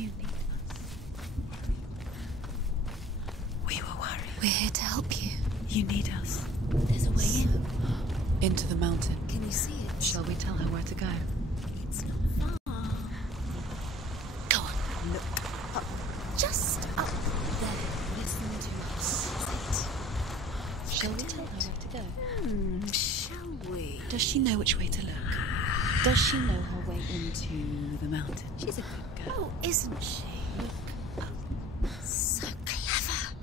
You need us. We were worried. We're here to help you. You need us. There's a way in. Into the mountain. Can you see it? Shall we tell her where to go? It's not far. Go on. Look. Up. Just up there. Listen to us. Shall we tell her where to go? Shall we? Does she know which way to look? Does she know her way into the mountain? She's a good girl, isn't she? Look up. So clever.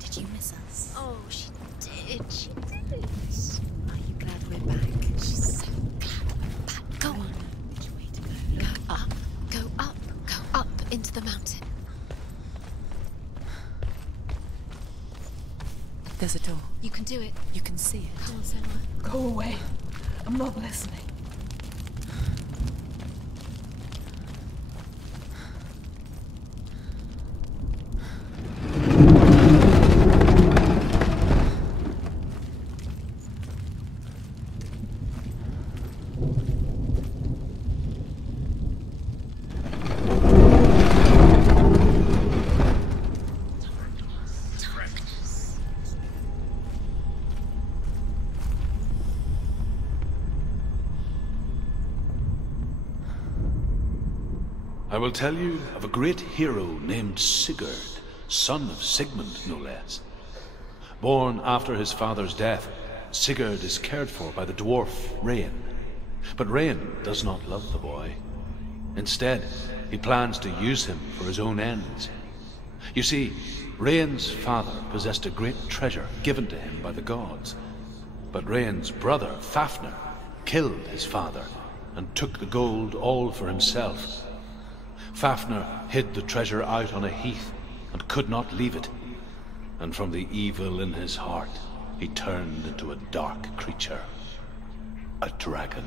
Did you miss us? Oh, she did. She did. Are you glad we're back? She's so glad we're back. Go on. Which way to go? Go up. Go up. Go up into the mountain. There's a door. You can do it. You can see it. Come on, Sarah. Go away. I'm not listening. I will tell you of a great hero named Sigurd, son of Sigmund, no less. Born after his father's death, Sigurd is cared for by the dwarf Rain. But Rain does not love the boy. Instead, he plans to use him for his own ends. You see, Rain's father possessed a great treasure given to him by the gods. But Rain's brother, Fafnir, killed his father and took the gold all for himself. Fafnir hid the treasure out on a heath and could not leave it. And from the evil in his heart, he turned into a dark creature, a dragon.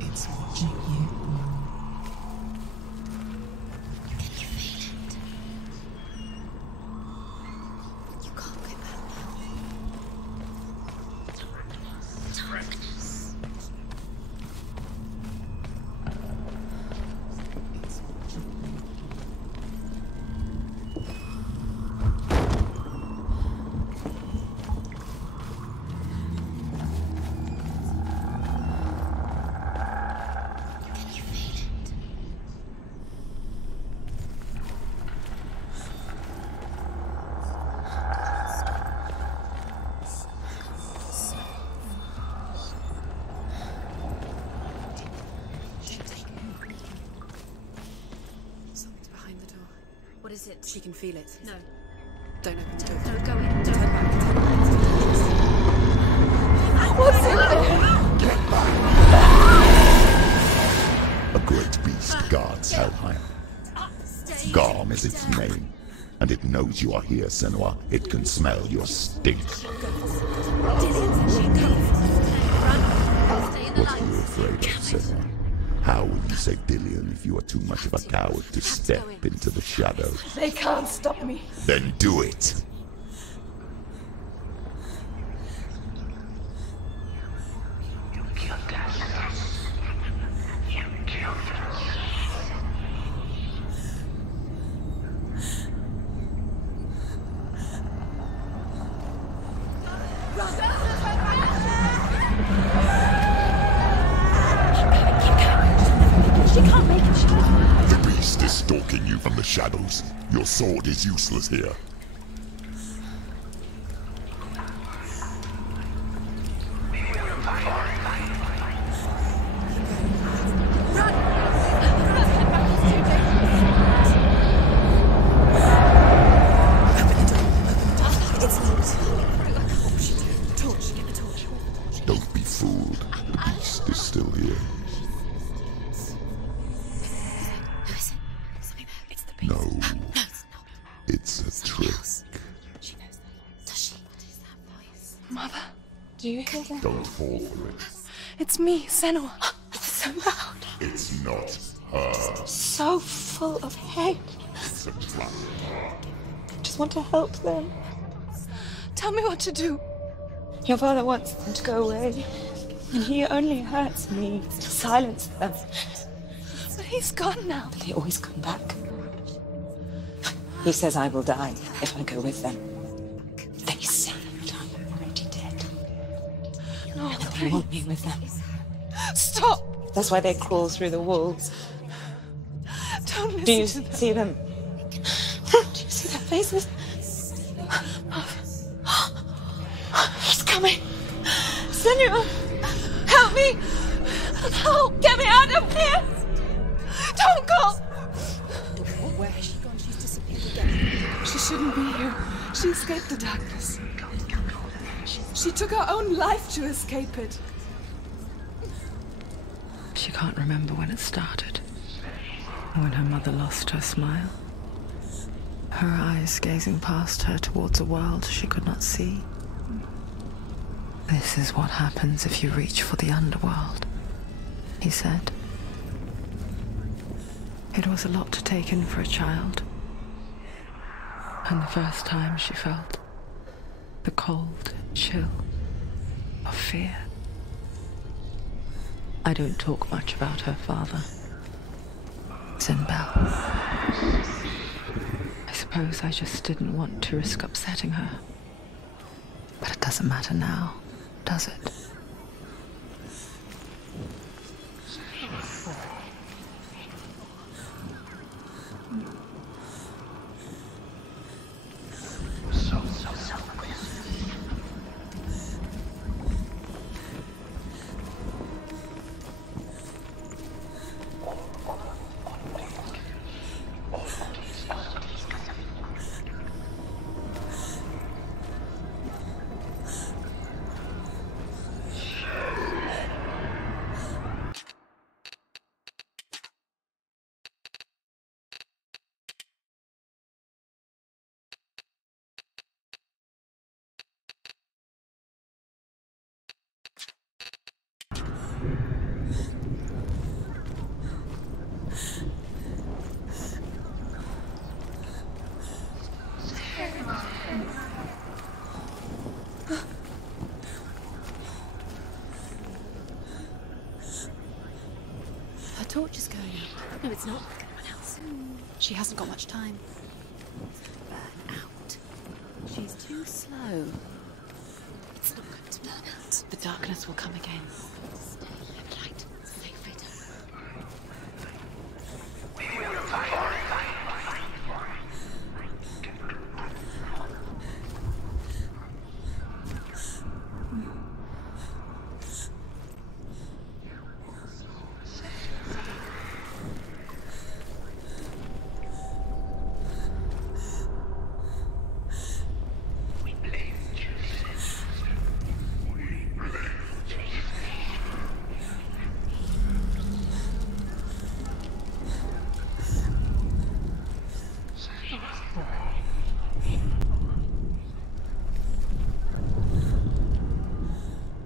It's watching you. Can you feel it? You can't go back now. Darkness. Can you feel it? Something's behind the door. What is it? She can feel it. No. Don't open the door. No, go in. Turn back. Turn back. What's in there? A great beast guards Helheim. Garm is its name, and it knows you are here, Senua. It can smell your stink. What are you afraid of, Senua? How will you save Dillion if you are too much of a coward to step into the shadows? They can't stop me. Then do it! She can't make it. The beast is stalking you from the shadows. Your sword is useless here. Don't be fooled. The beast is still here. Who is it? Something there. It's the beast. No, No, it's not. it's a trick. She knows that. Does she? What is that voice? Mother, do you hear that? Don't fall for it. It's me, Senua. It's so loud. It's not her. So full of hate. It's a trap. I just want to help them. Tell me what to do. Your father wants them to go away, and he only hurts me to silence them. But he's gone now. But they always come back. He says I will die if I go with them. They say that I'm already dead. No, And they want me with them. stop! That's why they crawl through the walls. Don't listen Do you to them. see them? Do you see their faces? He's coming. Senua, help me! Help! Get me out of here! Don't go! Where has she gone? She's disappeared again. She shouldn't be here. She escaped the darkness. She took her own life to escape it. She can't remember when it started. When her mother lost her smile. Her eyes gazing past her towards a world she could not see. This is what happens if you reach for the underworld, he said. It was a lot to take in for a child. And the first time she felt the cold chill of fear. I don't talk much about her father, Zinbel. I suppose I just didn't want to risk upsetting her. But it doesn't matter now, does it? Her torch is going out. No, it's not. Look at everyone else. She hasn't got much time. Burn out. She's too slow. It's not going to burn out. The darkness will come again. Stay light. Stay fighter.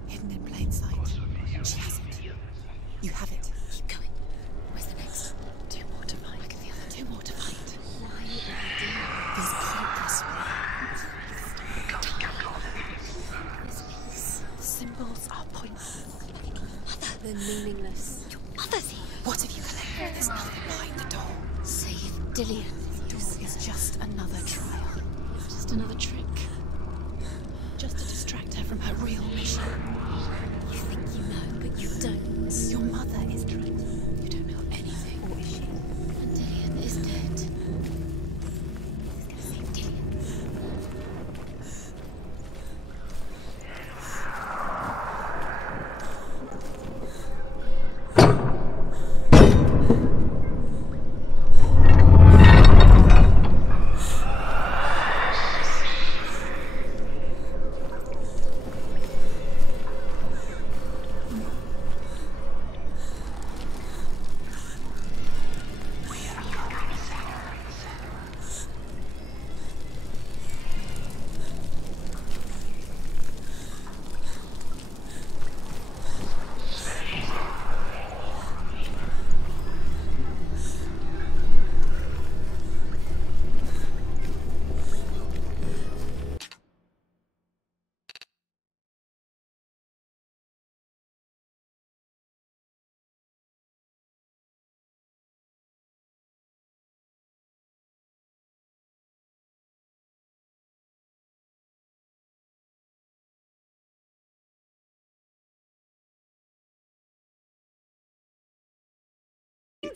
Hidden in plain sight. She has it. You have it. Keep going. Where's the next? 2 more to find. Look at the other 2 more to fight. Why are you doing these pointless These symbols are pointless. Mother. They're meaningless. Your mother's here. What have you got there? There's nothing behind the door. Save Dillian. The door is just another trial. Just another trick. Just to distract her from her real mission. You think you know, but you don't. Your mother is dead. You don't know anything, or is she? And Dillian is dead. He's gonna save Dillian.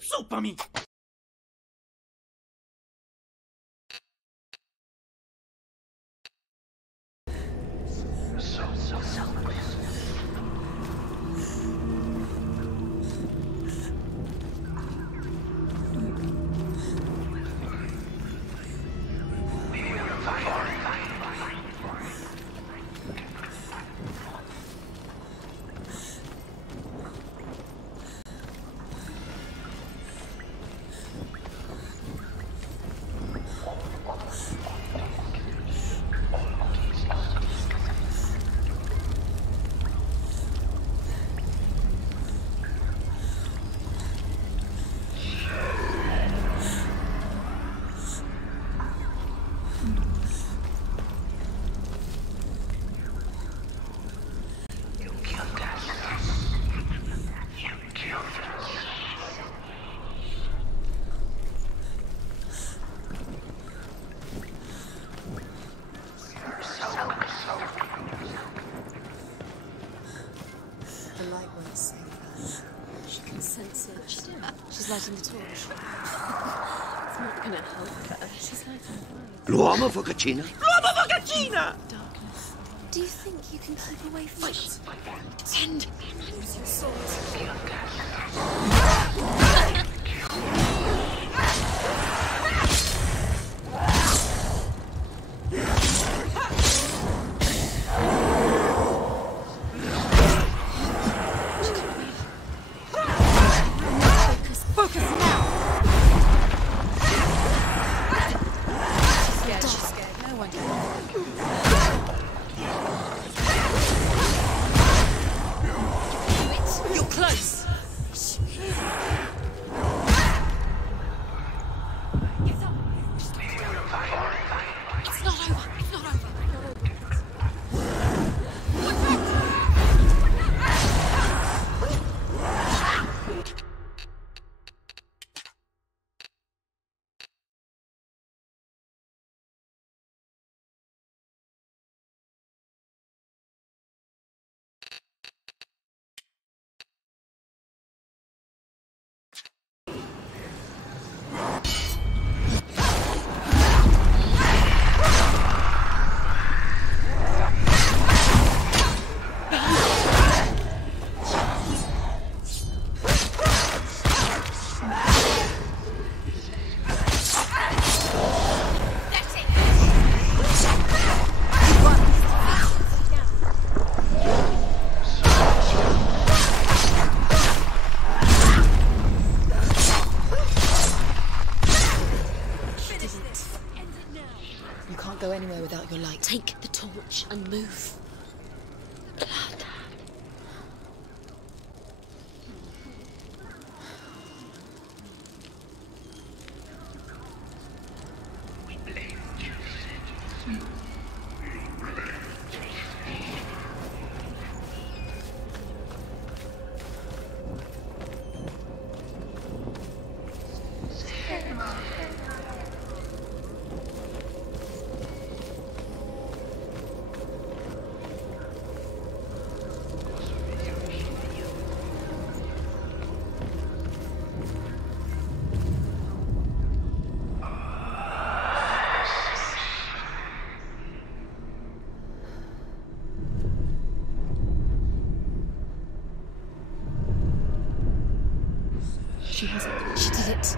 Zupami! The light won't save her. She can sense it. She did. She's lighting the torch. It's not gonna help her. She's hiding. L'uomo focaccina? L'uomo focaccina! Darkness. Do you think you can keep away from it? Pretend. Use your sword. Go anywhere without your light. Take the torch and move. Blood. She has it. She did it.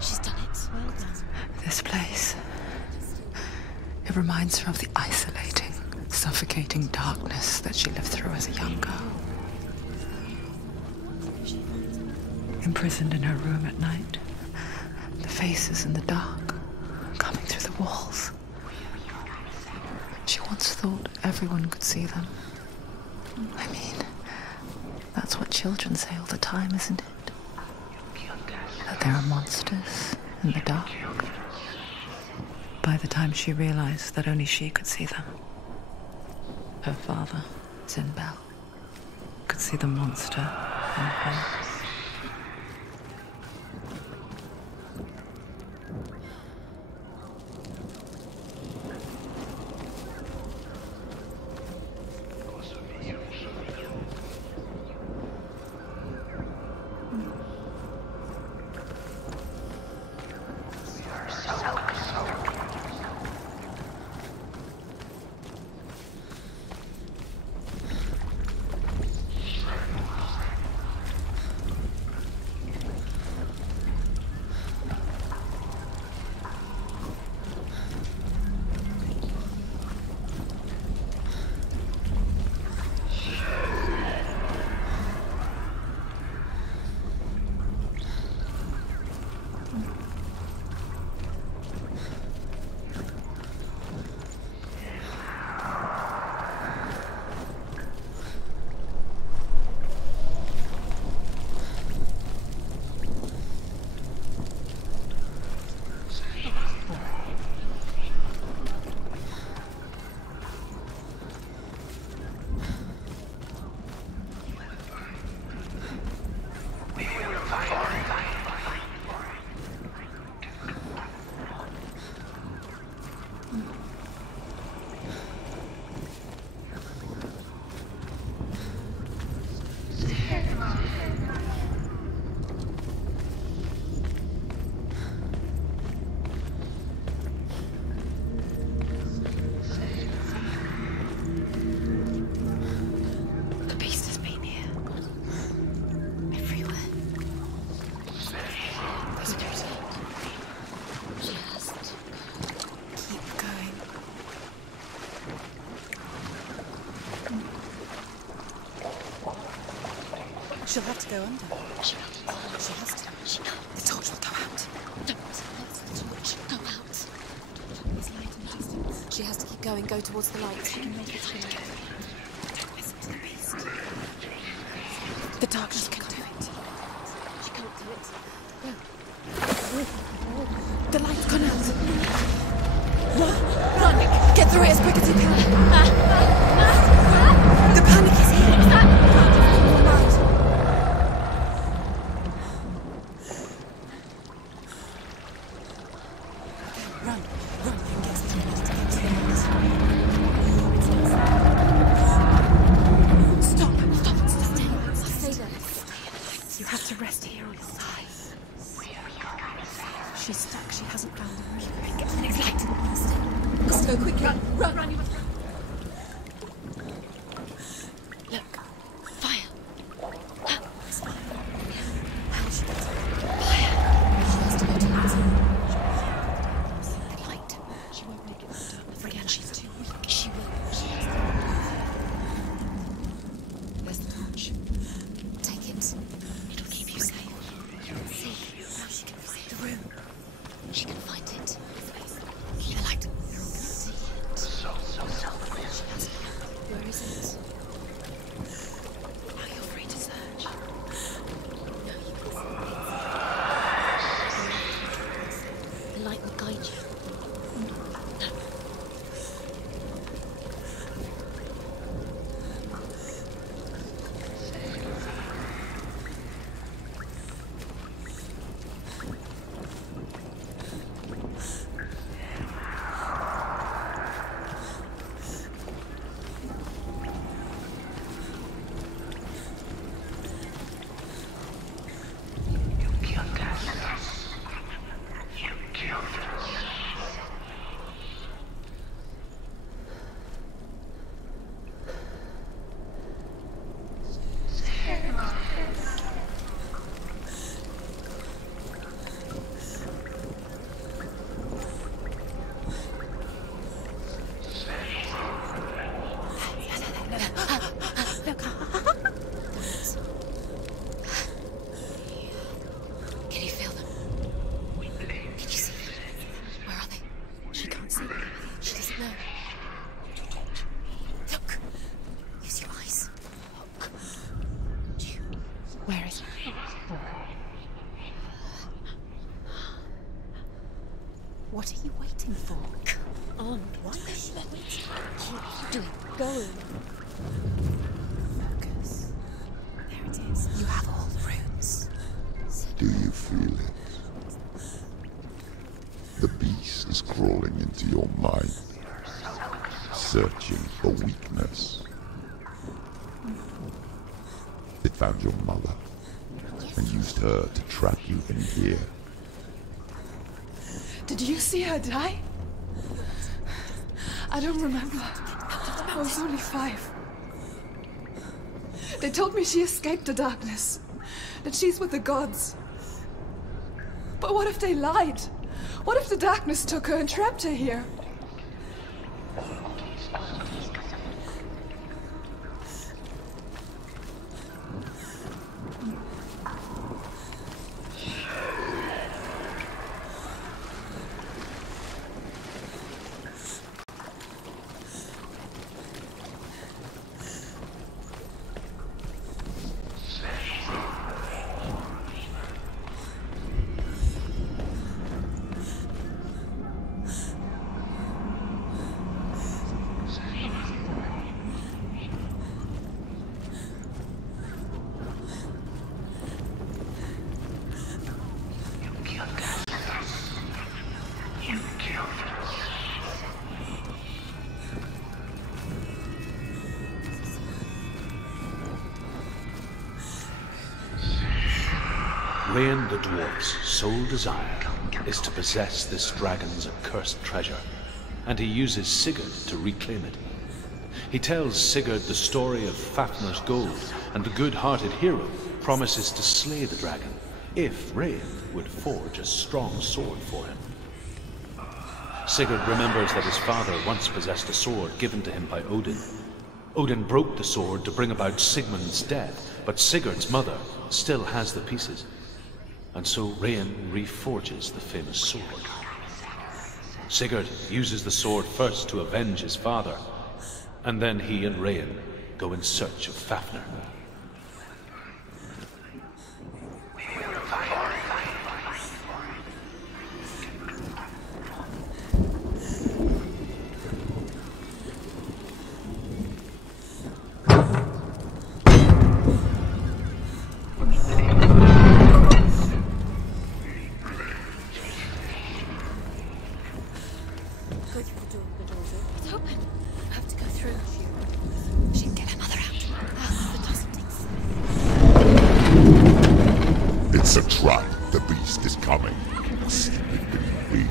She's done it. Well done. This place. It reminds her of the isolating, suffocating darkness that she lived through as a young girl. Imprisoned in her room at night. The faces in the dark, coming through the walls. She once thought everyone could see them. I mean, that's what children say all the time, isn't it? That there are monsters in the dark. By the time she realized that only she could see them, her father, Zinbel, could see the monster in her. She'll have to go under. She has to. The torch will go out. Don't let the torch go out. There's light in the distance. She has to keep going. Go towards the light. She can make it through. Don't listen to the beast. The darkness can do it. She can't do it. No. The light's gone out. Run! Get through it as quick as you can. The panic is here. Run, and get through it. Stay there. You have to rest here or you'll die. She's stuck. She hasn't found the room. Get the next light. Let's go quickly. Run. Look. Fire. How should I fire? She has to go to the light. She won't make it through. Again, she's too weak. She will. There's the torch. Take it. It'll keep you safe. See, now she can find the room. She can find it. The light. See it. She has it. Where is it? Now you're free to search. No, you can see it. The light will guide you. Can you feel them? Can you see them? Where are they? She can't see. She doesn't know. Look. Use your eyes. Look. Where is he? What are you waiting for? Come on. What is she waiting? What are you doing? Go. Focus. There it is. You have all the runes. Do you feel it? The beast is crawling into your mind, searching for weakness. It found your mother and used her to trap you in here. Did you see her die? I don't remember. I was only 5. They told me she escaped the darkness, that she's with the gods. But what if they lied? What if the darkness took her and trapped her here? Rain the dwarf's sole desire is to possess this dragon's accursed treasure, and he uses Sigurd to reclaim it. He tells Sigurd the story of Fafnir's gold, and the good-hearted hero promises to slay the dragon if Rain would forge a strong sword for him. Sigurd remembers that his father once possessed a sword given to him by Odin, Odin broke the sword to bring about Sigmund's death, but Sigurd's mother still has the pieces. And so Rain reforges the famous sword. Sigurd uses the sword first to avenge his father, and then he and Rain go in search of Fafnir. It's a trap. The beast is coming. Sleep in me.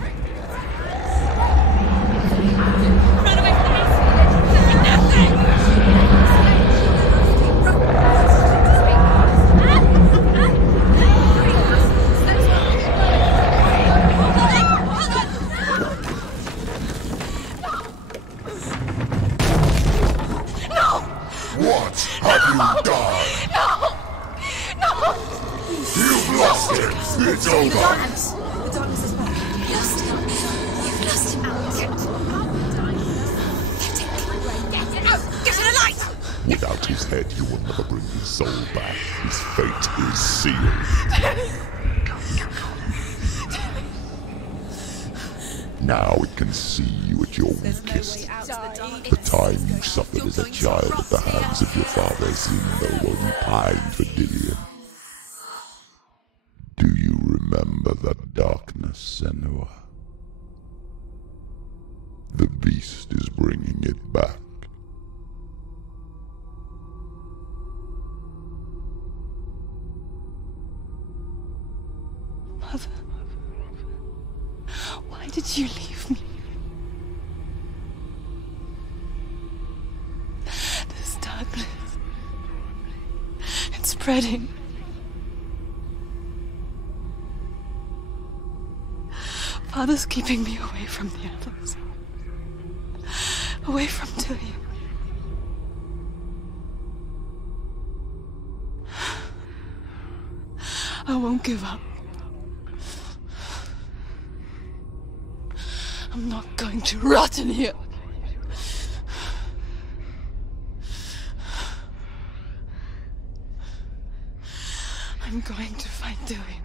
What have you done? You've lost him! It's over! The darkness is back. You've lost him. You've lost him. Get it out! Get it alight! Without his head, you will never bring his soul back. His fate is sealed. Now it can see you at your weakest. The time you suffered as a child at the hands of your father Zindo while you pined for Dillion. Do you remember that darkness, Senua? The beast is bringing it back. Mother, why did you leave me? This darkness, it's spreading. Father's keeping me away from the others. Away from Dillion. I won't give up. I'm not going to rot in here. I'm going to find Dillion.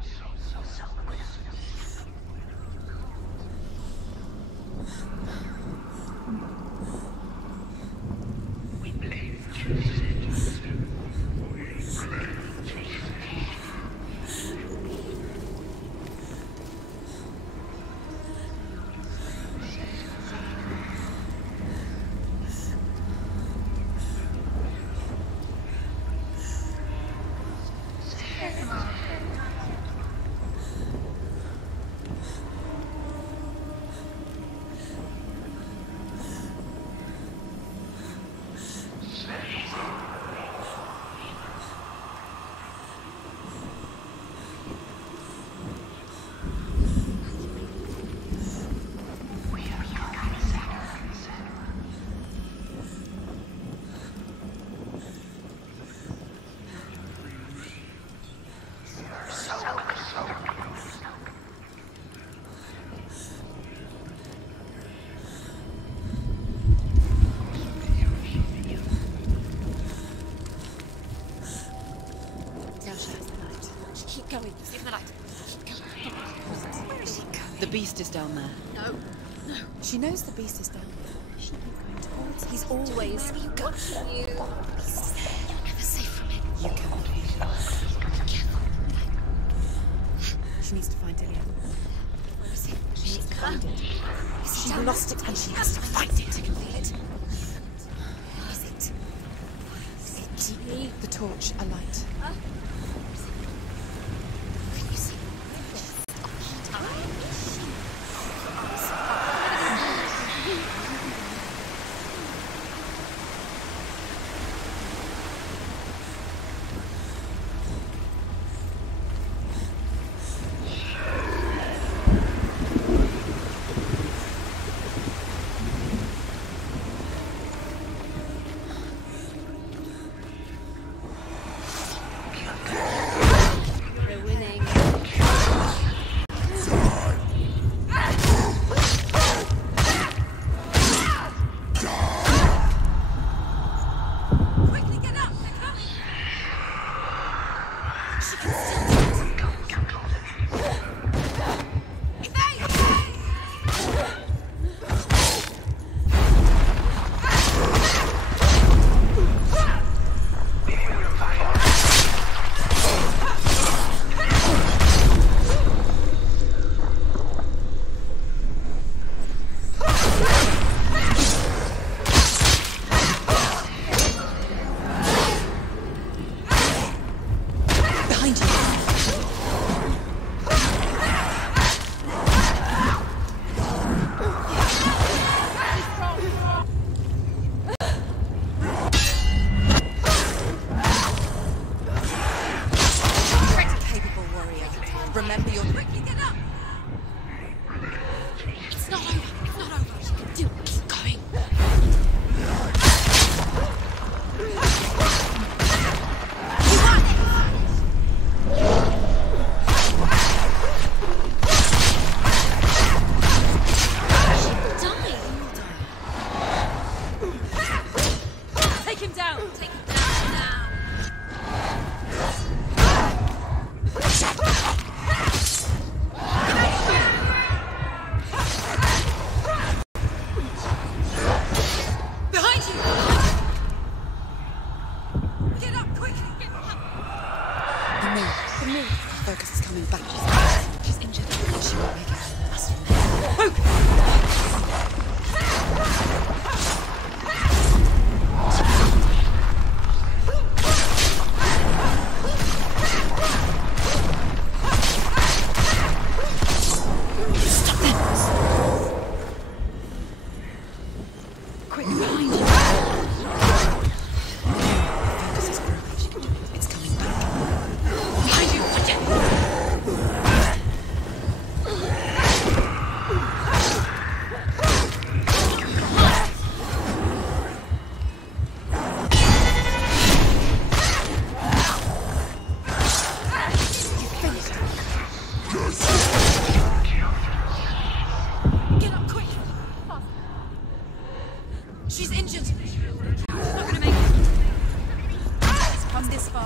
The beast is down there. No. She knows the beast is down there. She's going towards him. He's always watching you. You're never safe from him. You can't be. Careful. She needs to find Dillion. Where is he? She needs to find it. She lost it and she has to find I it. can feel it. Where is it? Is it? The torch alight. Can you see?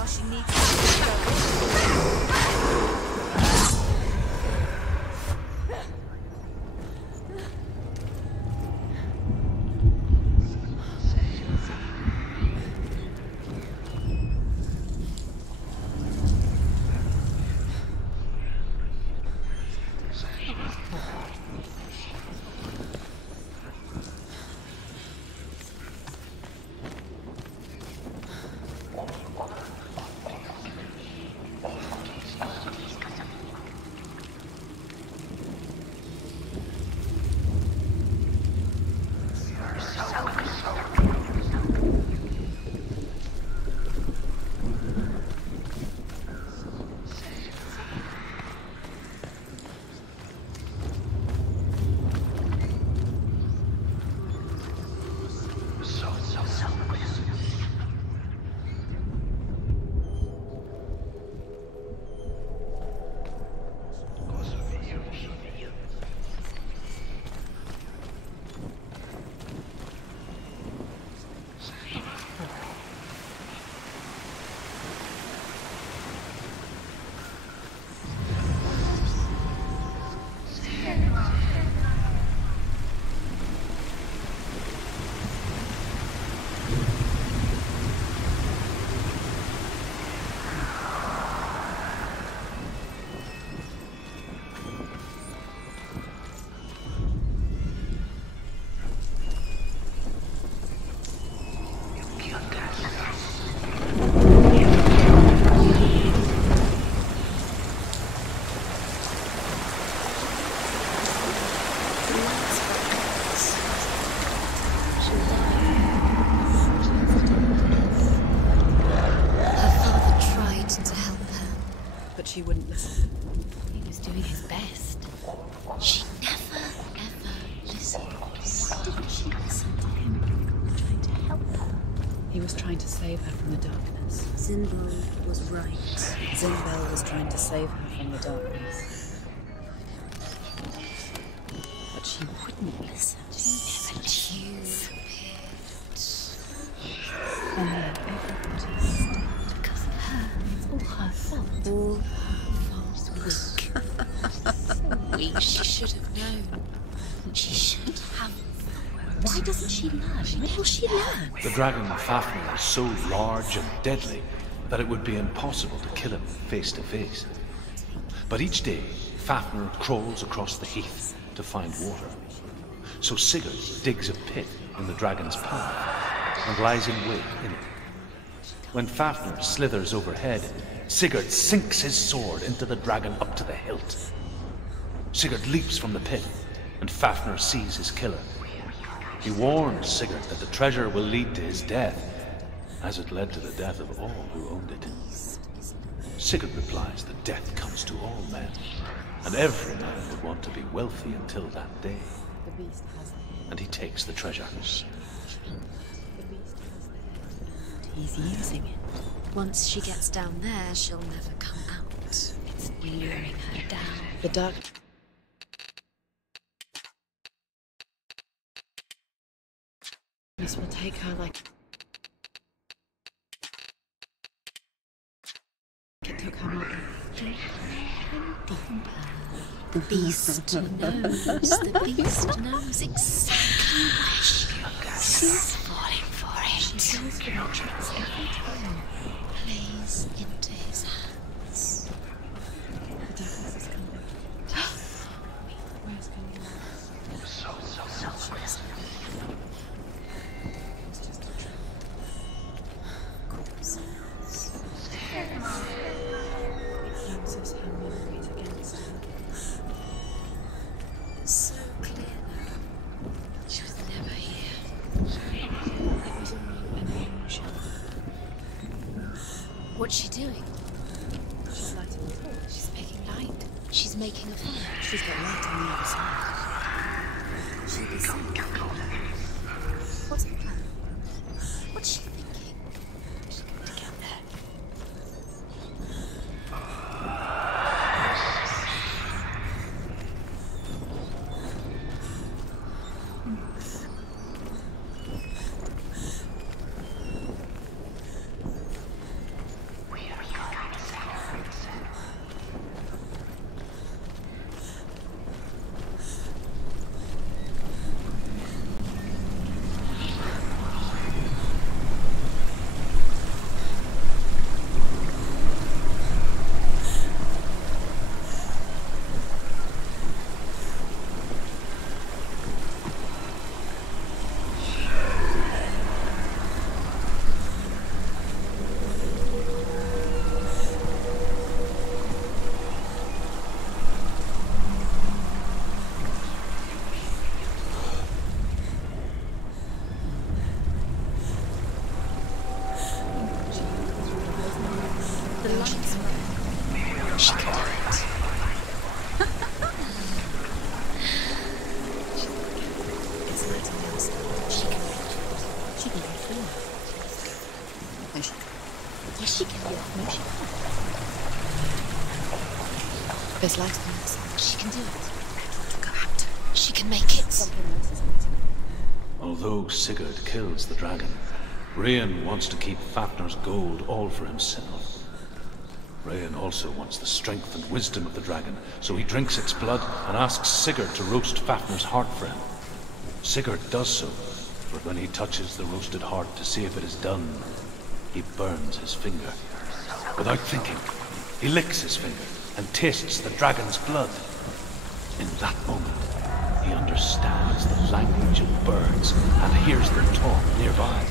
far she needs to go. She wouldn't listen. He was doing his best. She never, ever listened. Why didn't she listen to him? Trying to help her. He was trying to save her from the darkness. Zinbel was right. Zinbel was trying to save her from the darkness. But she wouldn't listen. She never choose. And then everybody stopped because of her. It's all her fault. All Weak. So weak. She should have known. She should have. Why doesn't she learn? When will she learn? The dragon Fafnir is so large and deadly that it would be impossible to kill him face to face. But each day, Fafnir crawls across the heath to find water. So Sigurd digs a pit in the dragon's path and lies in wait in it. When Fafnir slithers overhead, Sigurd sinks his sword into the dragon up to the hilt. Sigurd leaps from the pit, and Fafnir sees his killer. He warns Sigurd that the treasure will lead to his death, as it led to the death of all who owned it. Sigurd replies that death comes to all men, and every man would want to be wealthy until that day. The beast has the head. And he takes the treasure. The beast has the head. He's using it. Once she gets down there, she'll never come out. It's luring her down. The dark... This will take her like... It took her mother. The beast knows. The beast knows exactly where she goes. She's falling for it. She goes for the tricks every time. Plays into his hands. The darkness is coming. Where's going on? It's just a trap. Of course. It uses her memories against her. So clear now. She was never here. It was all an illusion. What's she doing? She's lighting the torch. She's making light. She's making a fire. She's got light on the other side. She'll be safe. What's her plan? What's she thinking? She's got to get there. Yes, she can. No, she can. There's light on the side. She can do it. Go out. She can make it. Although Sigurd kills the dragon, Rayan wants to keep Fafnir's gold all for himself. Rayan also wants the strength and wisdom of the dragon, so he drinks its blood and asks Sigurd to roast Fafnir's heart for him. Sigurd does so, but when he touches the roasted heart to see if it is done, he burns his finger. Without thinking, he licks his finger and tastes the dragon's blood. In that moment, he understands the language of birds and hears them talk nearby.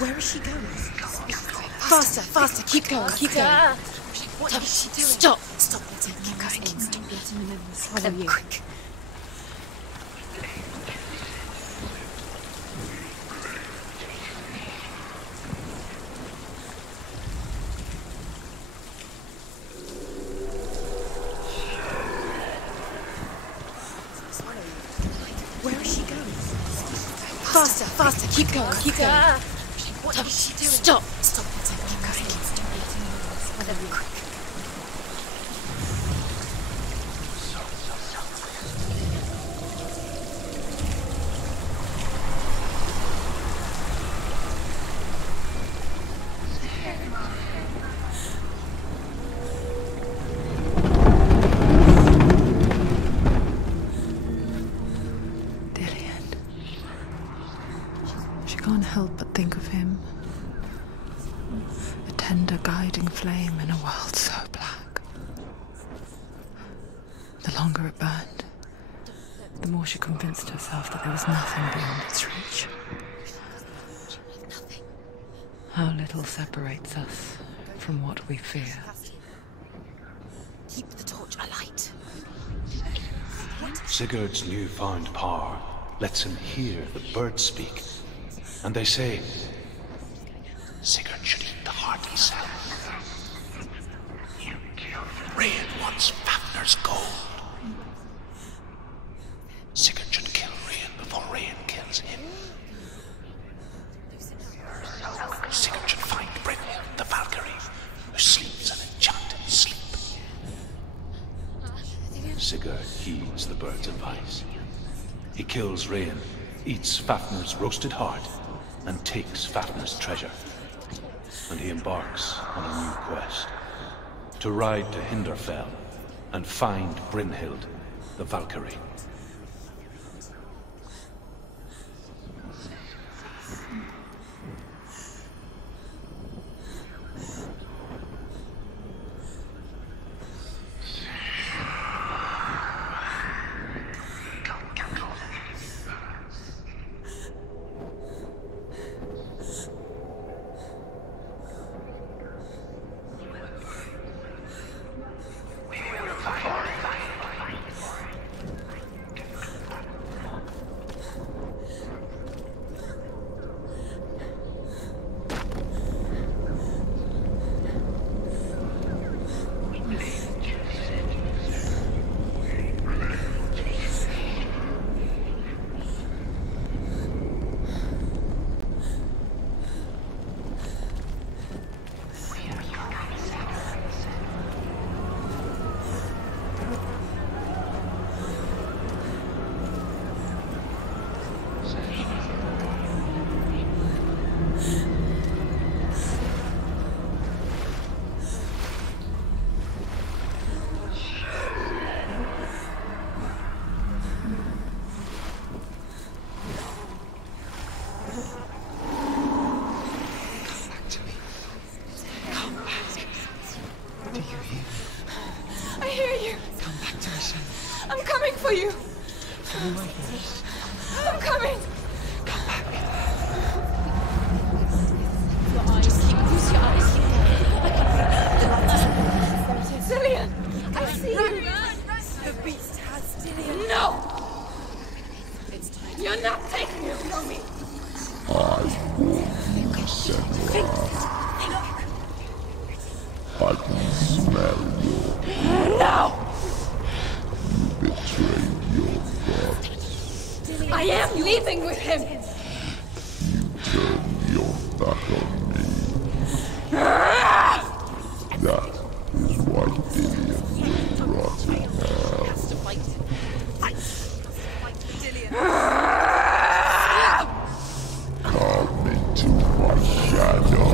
Where is she going? Faster, faster, keep going, keep going. What is she doing? Stop! Stop letting keep going, keep stop letting the memories follow you. Quick. Where is she going? Faster, faster, keep going, keep going. What is she doing? Stop! Stop letting keep going, stop letting the memories follow you. Quick. Can't help but think of him. A tender guiding flame in a world so black. The longer it burned, the more she convinced herself that there was nothing beyond its reach. How little separates us from what we fear. Keep the torch alight. Sigurd's newfound power lets him hear the birds speak. And they say, Sigurd should eat the heart himself. Rayan wants Fafnir's gold. Sigurd should kill Rayan before Rayan kills him. Sigurd should find Brynhild, the Valkyrie, who sleeps an enchanted sleep. Sigurd heeds the bird's advice. He kills Rayan, eats Fafnir's roasted heart, and takes Fafnir's treasure. And he embarks on a new quest, to ride to Hinderfell and find Brynhild, the Valkyrie. for you. I'm coming. Your eyes, use your eyes. Dillian, I see you. The beast has Dillian. No! You're not taking it from me. I warn you, Senua. I can smell your... No! You betrayed your god. I am leaving with him. You turned your back on me. That is why Dillian will rot in hell. Come into my shadow.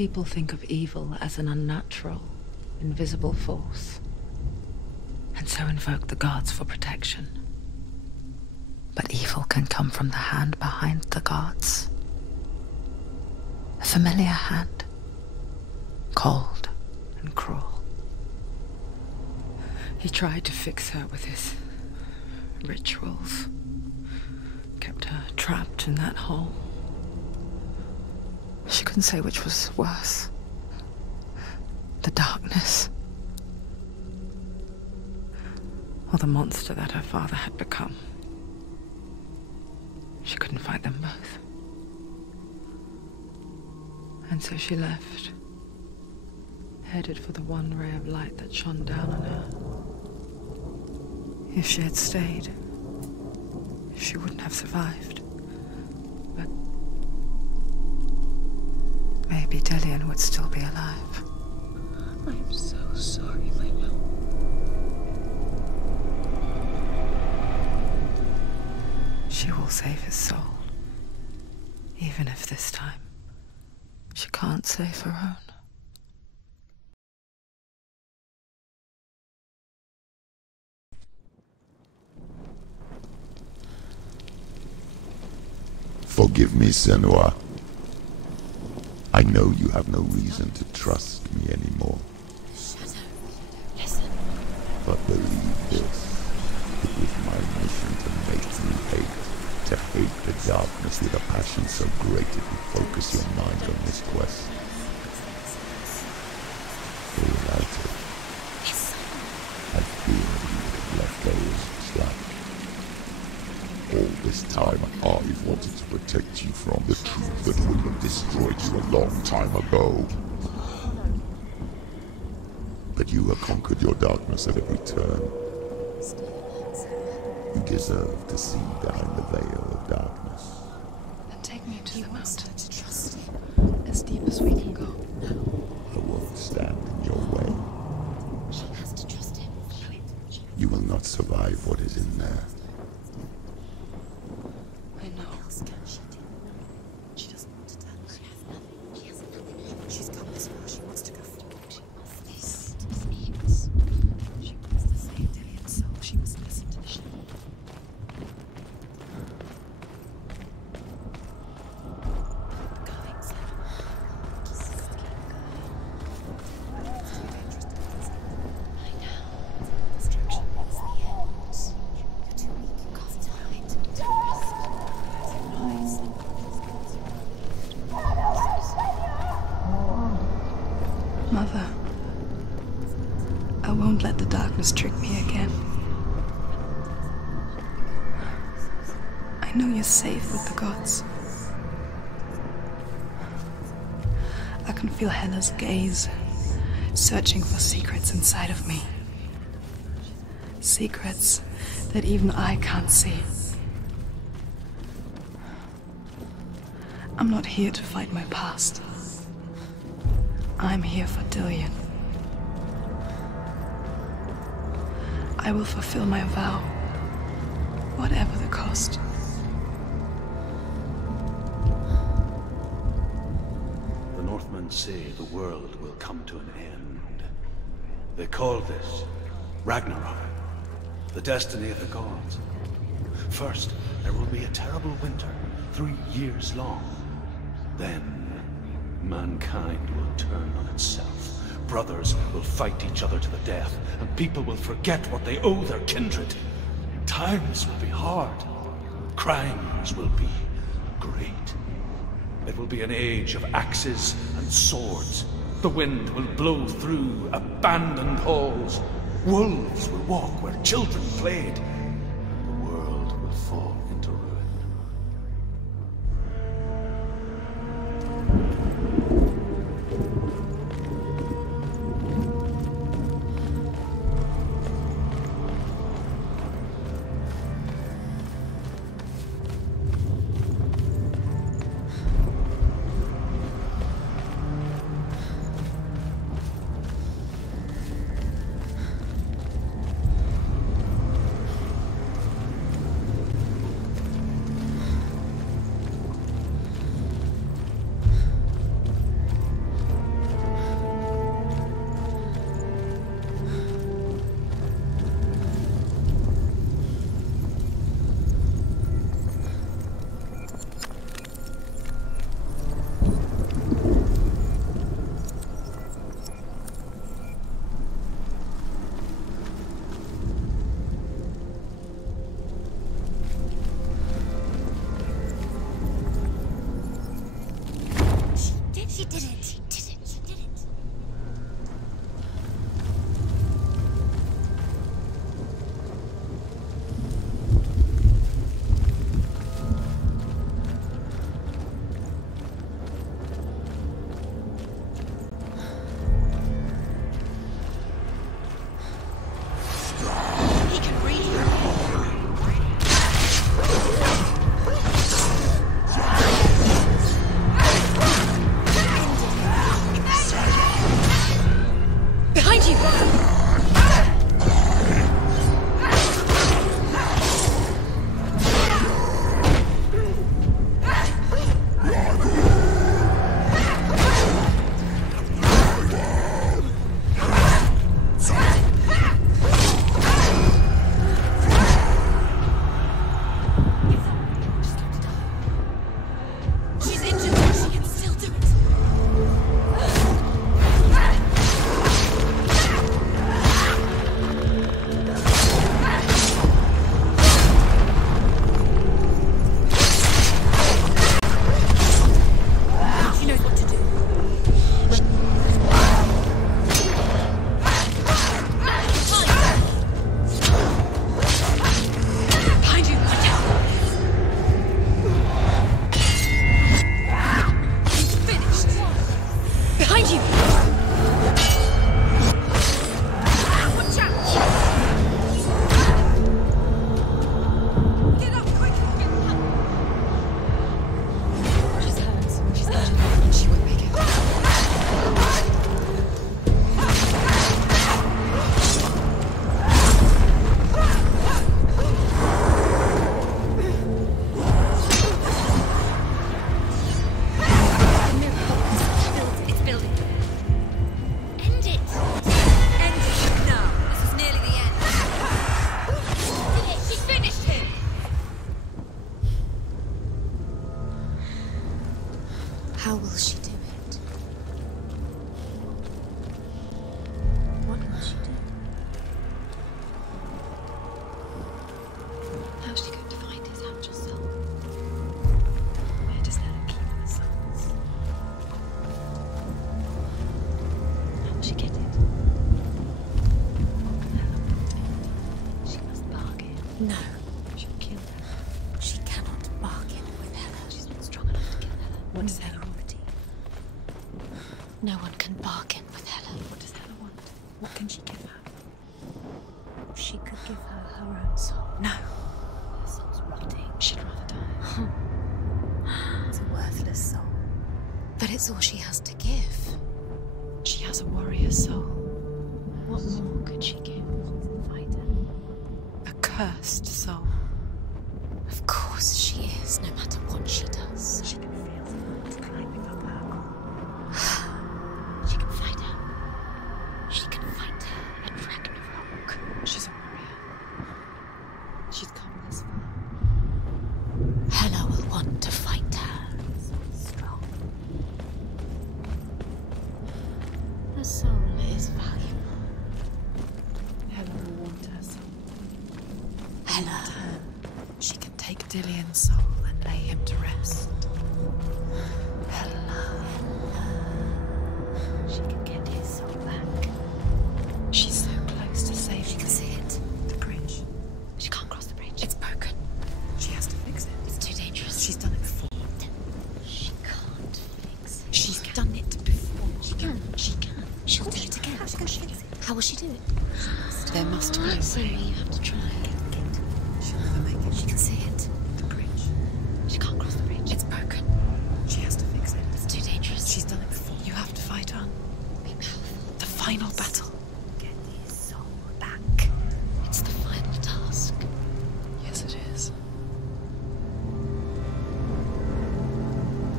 People think of evil as an unnatural, invisible force, and so invoke the gods for protection. But evil can come from the hand behind the gods. A familiar hand, cold and cruel. He tried to fix her with his rituals, kept her trapped in that hole. She couldn't say which was worse. The darkness, or the monster that her father had become. She couldn't fight them both. And so she left, headed for the one ray of light that shone down on her. If she had stayed, she wouldn't have survived. But maybe Dillian would still be alive. I'm so sorry, my love. She will save his soul, even if this time she can't save her own. Forgive me, Senua. I know you have no reason to trust me anymore. Shadow, listen. But believe this, it was my mission to make you hate. To hate the darkness with a passion so great it would focus your mind on this quest. Without it, I fear you would have left those slack. All this time, I've wanted to protect you from the truth that would have destroyed you a long time ago. But you have conquered your darkness at every turn. You deserve to see behind the veil of darkness. Then take me to the mountain, as deep as we can go. I won't stand in your way. She has to trust him. You will not survive what is in there. I know. She doesn't want to tell me. She has nothing. She has nothing. She's come this far. She wants to go forward. She must listen to the needs. She wants to save Dillian's soul. She must listen to the sheep. The guiding sound. Just keep going. It's too dangerous to listen. I know. Destruction is the end. You're too weak. You can't hide. To rest. Rise. Mother, I won't let the darkness trick me again. I know you're safe with the gods. I can feel Hela's gaze, searching for secrets inside of me. Secrets that even I can't see. I'm not here to fight my past. I'm here for Dillian. I will fulfill my vow, whatever the cost. The Northmen say the world will come to an end. They call this Ragnarok, the destiny of the gods. First, there will be a terrible winter, 3 years long. Then, mankind will turn on itself. Brothers will fight each other to the death, and people will forget what they owe their kindred. Times will be hard. Crimes will be great. It will be an age of axes and swords. The wind will blow through abandoned halls. Wolves will walk where children played. The world will fall into ruin. How will she do it? What will she do? How is she going to find his angel soul? Where does Helen keep her souls? How will she get it? What will Helen do? She must bargain. No. She'll kill her. She cannot bargain with Helen. She's not strong enough to kill Helen. What does Helen want? No one can bargain with Helen. What does Helen want? What can she give her? She could give her her own soul. No. Her soul's rotting. She'd rather die. It's a worthless soul. But it's all she has to give. She has a warrior soul. What more could she give? Fighter. A cursed soul. Of course she is, no matter what she does. She can feel the blood climbing up her core. She can fight her. She can fight her at Ragnarok. She's a warrior. She's come this far. Hela will want to fight her. So strong. Her soul is valuable. Hela will want her soul. Hela. She can take Dillion's soul and lay him to rest. Hela. She can get his soul back. She's so close to saving. She can see it. The bridge. She can't cross the bridge. It's broken. She has to fix it. It's too dangerous. She's done it before. She can't fix it. She's done it before. She can. She can. She'll do it again. How will she do it? There must be a way. So you have to try. She'll never make it. She can see it. The bridge. She can't cross the bridge. It's broken. She has to fix it. It's too dangerous. She's done it before. You have to fight on. Be powerful. The final battle. Get his soul back. It's the final task. Yes, it is.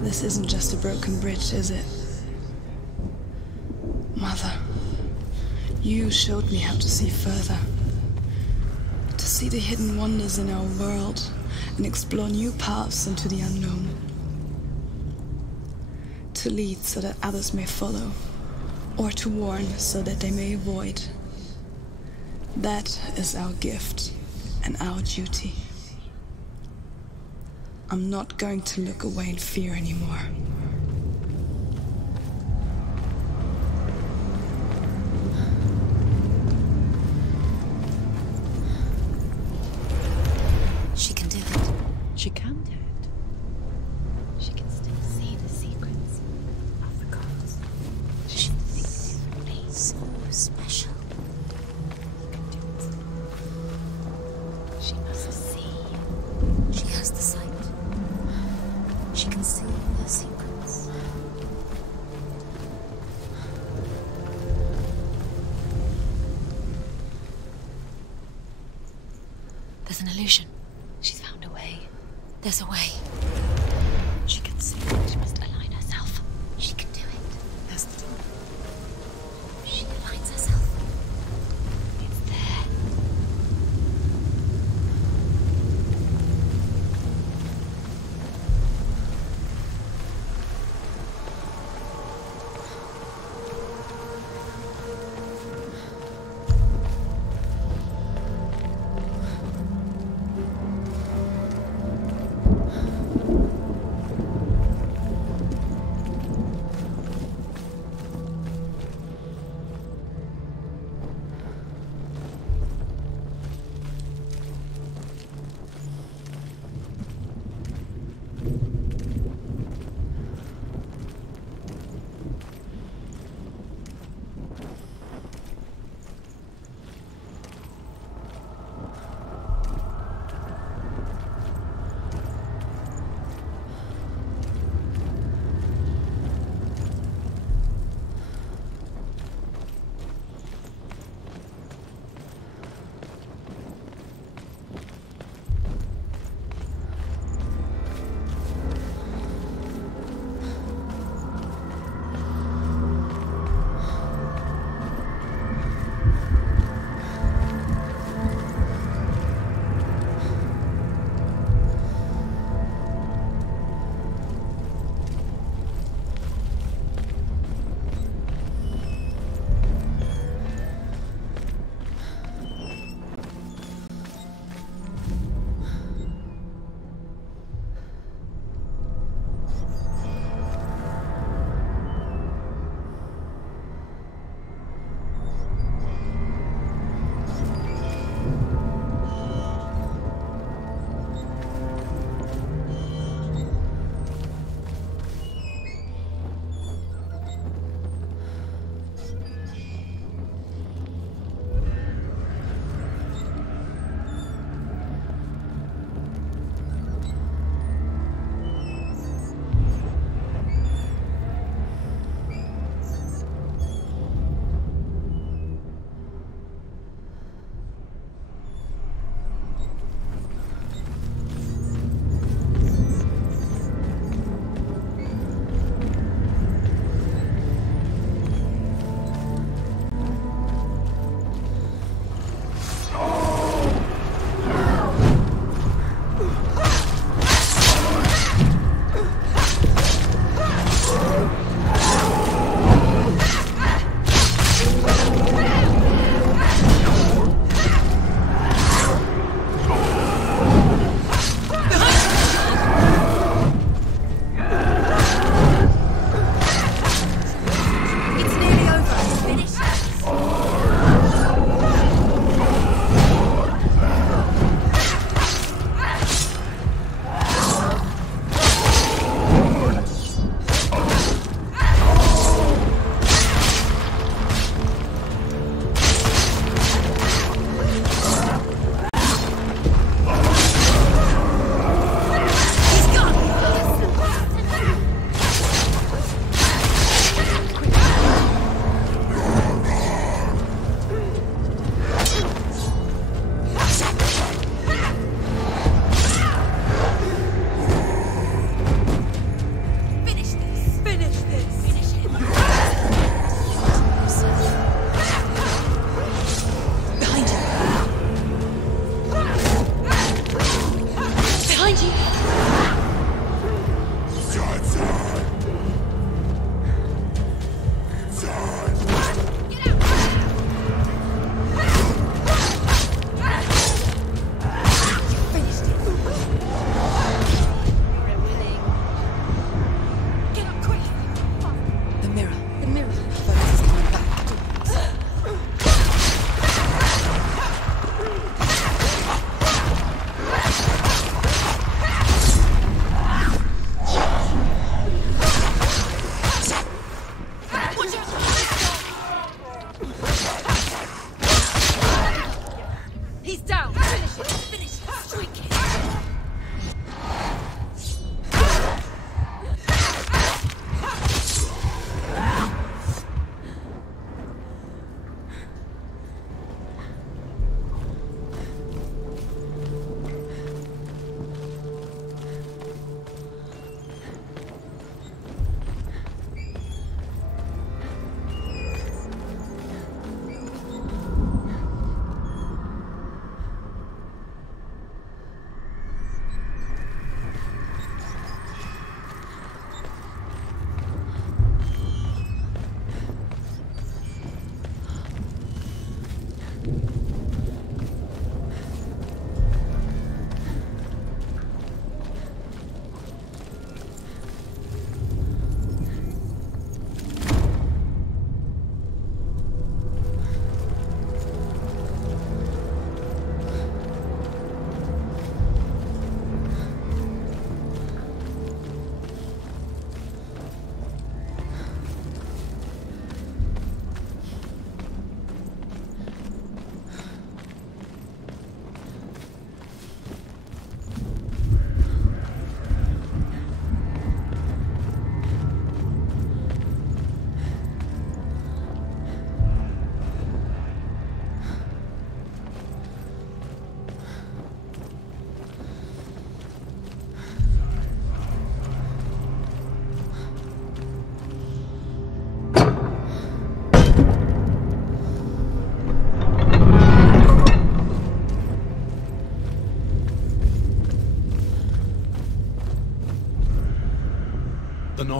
This isn't just a broken bridge, is it? Mother, you showed me how to see further. To see the hidden wonders in our world and explore new paths into the unknown. To lead so that others may follow, or to warn so that they may avoid. That is our gift and our duty. I'm not going to look away in fear anymore. She can do it. She can do it. She can still see the secrets of the gods. She thinks it's so special. She must see. She has the sight. She can see the secrets. There's an illusion. She's found a way. There's a way. She can see it. She must align herself. She can do it. There's the door. She aligns herself. It's there.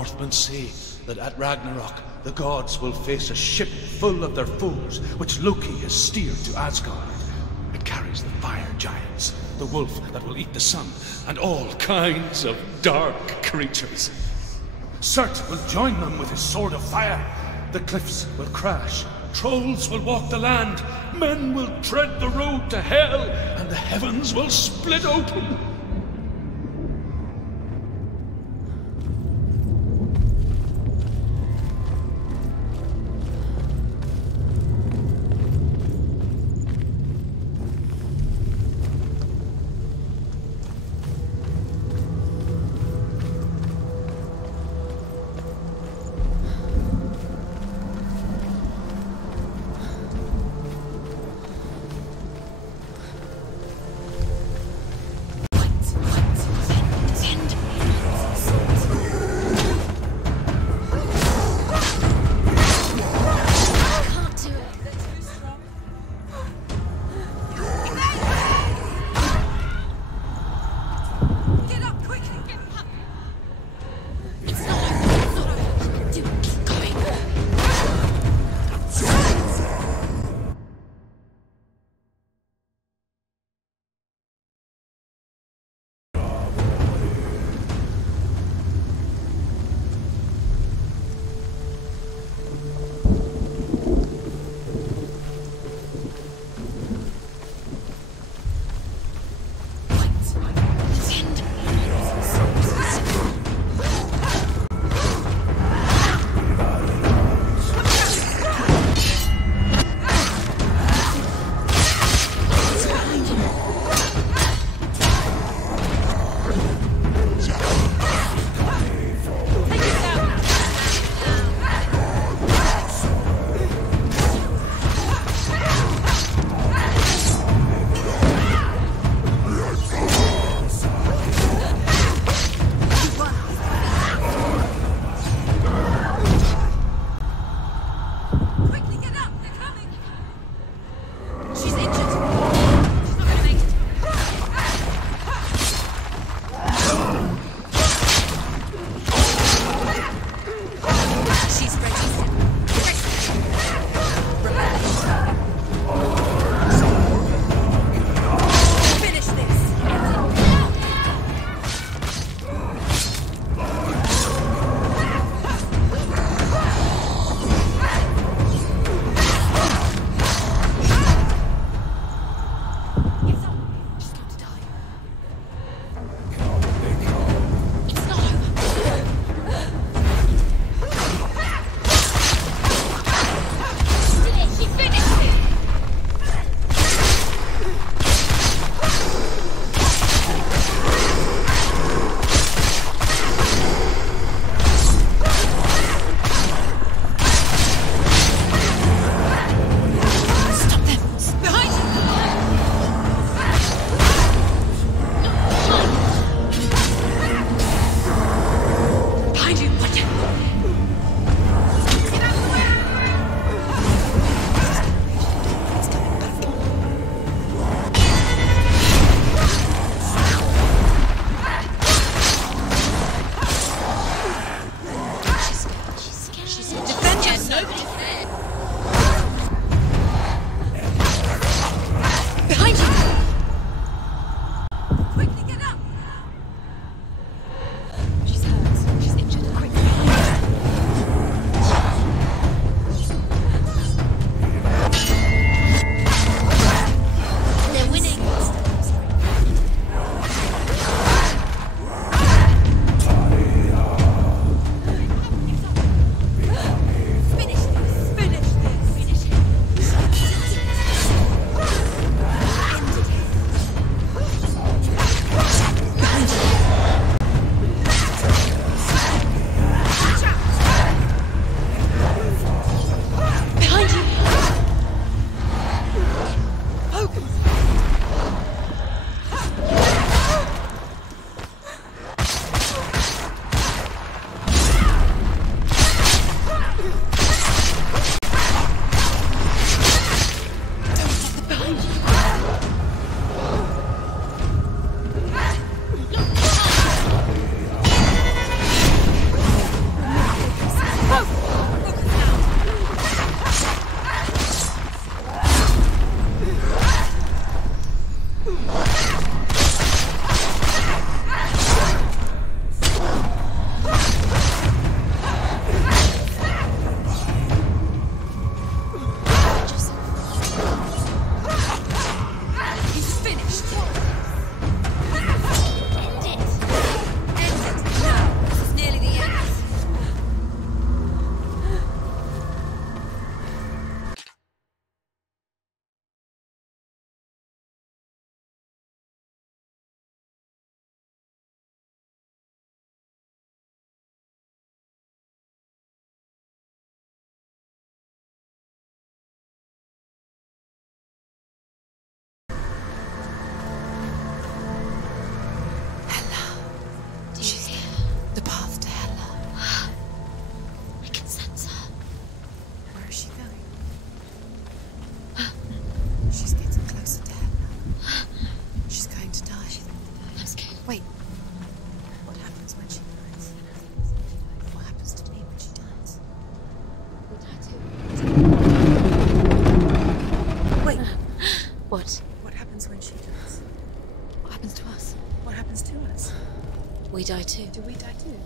Northmen say that at Ragnarok the gods will face a ship full of their foes, which Loki has steered to Asgard. It carries the fire giants, the wolf that will eat the sun, and all kinds of dark creatures. Surt will join them with his sword of fire. The cliffs will crash, trolls will walk the land, men will tread the road to hell, and the heavens will split open.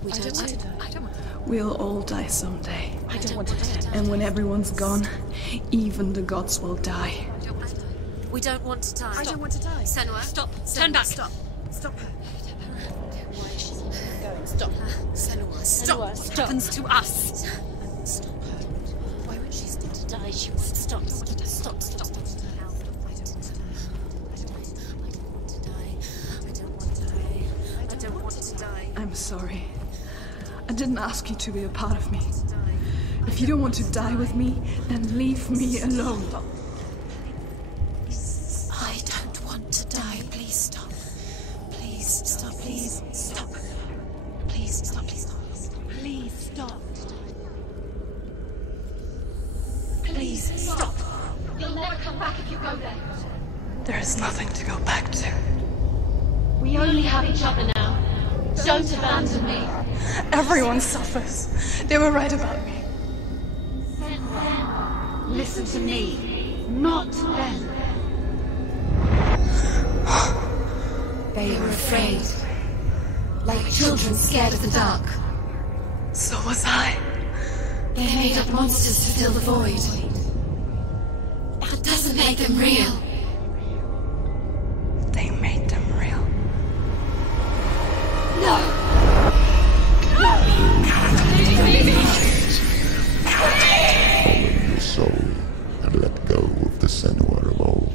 We don't want to die. I don't want to die. We'll all die someday. I don't want to die. And when everyone's gone, even the gods will die. We don't want to die. I don't want to die. Senua, stop. Turn back. Stop. Stop her. Why is she going? Stop. Senua, stop. What stop. happens to us? Stop her. Why would she stop to die? She won't stop. Stop. Stop. I'm sorry. I didn't ask you to be a part of me. If you don't want to die with me, then leave me alone. I don't want to die. Please stop. Please stop. Please stop. Please stop. Please stop. Please stop. Please stop. You'll never come back if you go there. There is nothing to go back to. We only have each other now. Don't abandon me. Everyone suffers. They were right about me. Listen to me, not them. They were afraid. Like children scared of the dark. So was I. They made up monsters to fill the void. That doesn't make them real. They made them real. No! Follow your soul and let go of the Senua of old.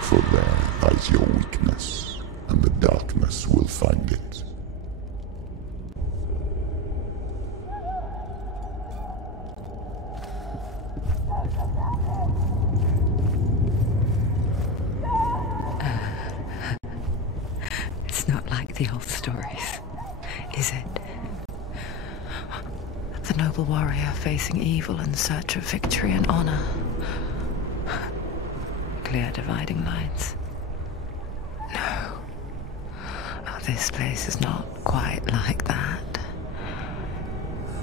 For there lies your weakness, and the darkness will find it. It's not like the old stories, is it? The noble warrior facing evil in search of victory and honor. Clear dividing lines. No. Oh, this place is not quite like that.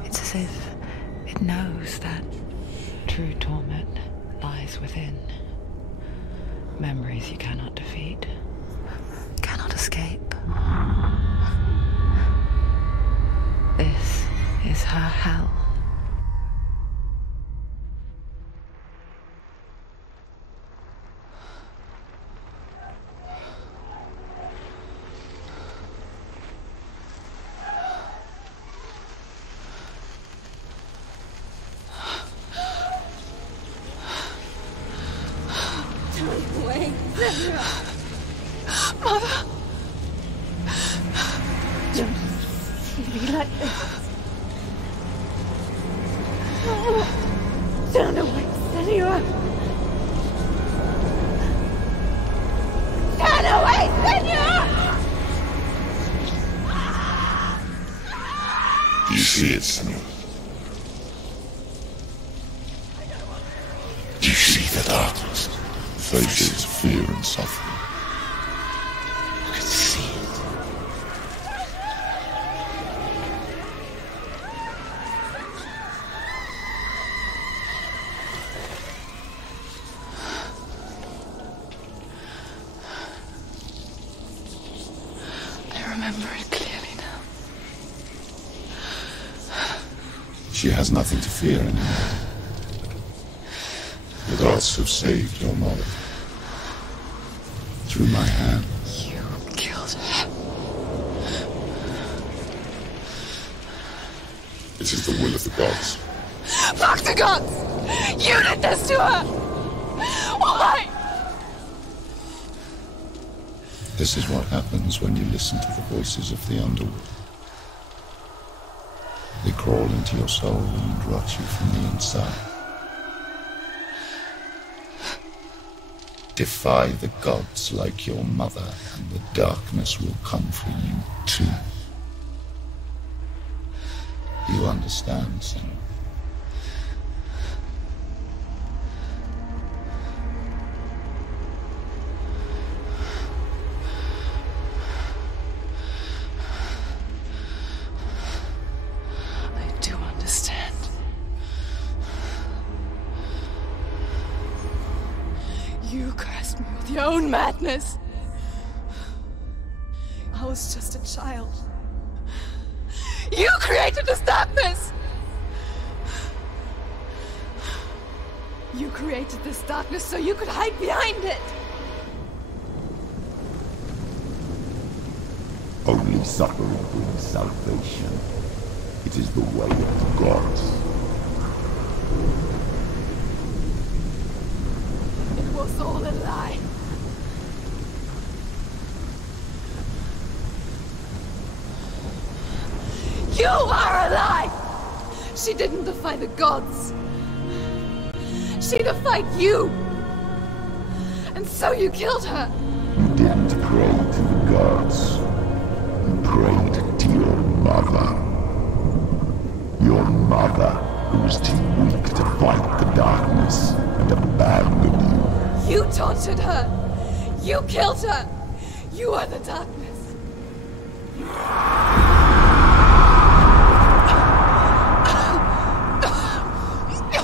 It's as if it knows that true torment lies within. Memories you cannot defeat, cannot escape. This is her hell. Wait, Mother! don't be like this. Turn away, Senua! Turn away, Senua! You see it, Senua? You see the darkness, faces of fear and suffering. I can see it. I remember it clearly now. She has nothing to fear anymore. The gods have saved your mother. Through my hand. You killed her. It is the will of the gods. Fuck the gods! You did this to her! Why? This is what happens when you listen to the voices of the underworld. They crawl into your soul and rot you from the inside. Defy the gods like your mother, and the darkness will come for you too. You understand, Senua? I do understand. You cursed me with your own madness. I was just a child. You created this darkness! You created this darkness so you could hide behind it! Only suffering brings salvation. It is the way of the gods. It was all a lie. You are a lie! She didn't defy the gods. She defied you! And so you killed her! You didn't pray to the gods. You prayed to your mother. Your mother, who was too weak to fight the darkness and abandon you. You tortured her! You killed her! You are the darkness!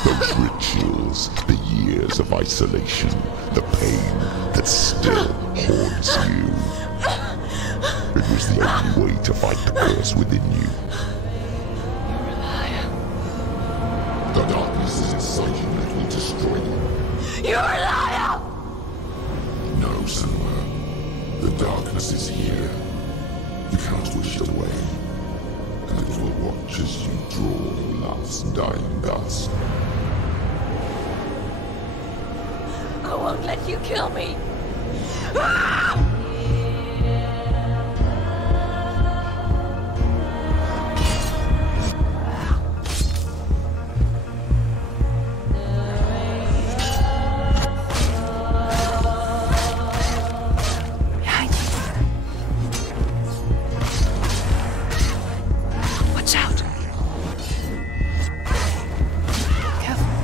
Those rituals, the years of isolation, the pain that still haunts you. It was the only way to fight the curse within you. You're a liar. The darkness is inside you, let me destroy you. You're a liar! No, Senua. The darkness is here. You cannot wish it away. And it will watch as you draw your last dying gasp. I won't let you kill me! Watch out! Careful.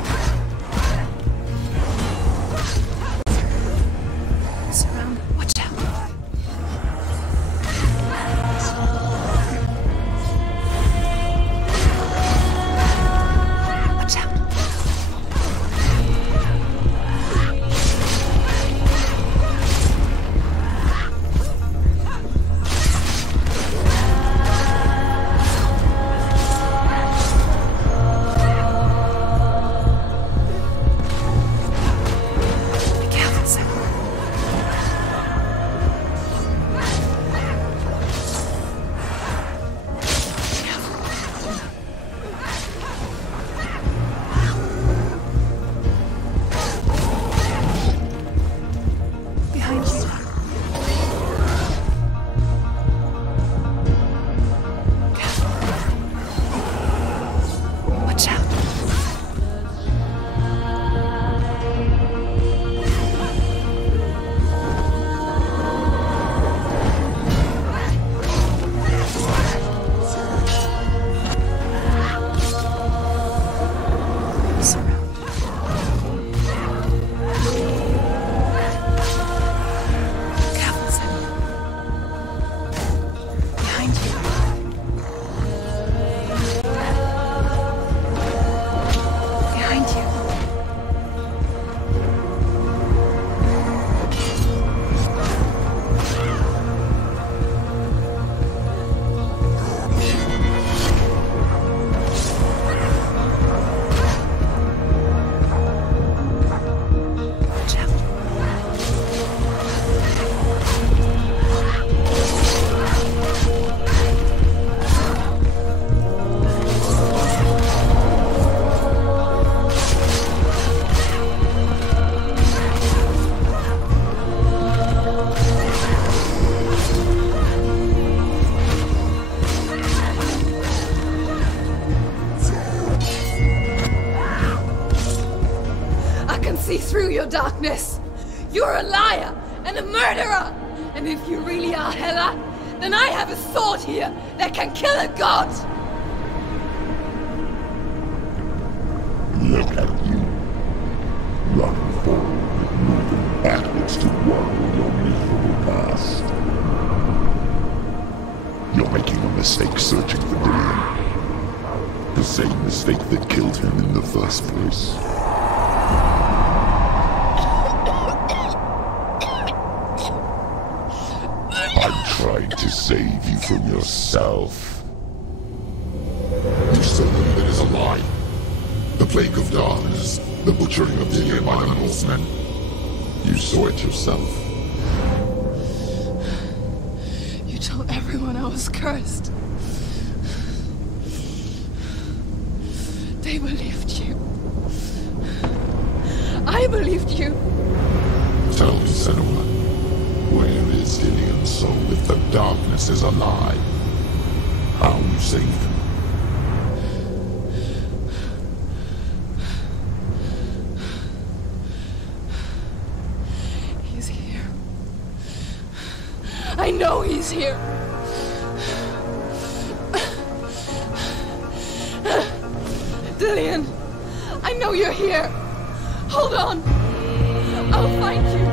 Surround. Watch out. Watch out. Be careful, Sam. Behind you. Careful. Watch out. Surround. Careful, Sam. Behind you. Behind you. Watch out. I can see through your darkness. You're a liar and a murderer. And if you really are Hela, then I have a sword here that can kill a god. Look at you. Running forward, moving backwards to wallow your miserable past. You're making a mistake searching for Dillion. The same mistake that killed him in the first place. I'm trying to save you from yourself. something that is alive. The plague of darkness, the butchering of Dillian by the Northmen. You saw it yourself. You told everyone I was cursed. They believed you. I believed you. Tell me, Senua, where is Dillian's soul if the darkness is alive? How you saved him? He's here. I know he's here. Dillian, I know you're here. Hold on. I'll find you.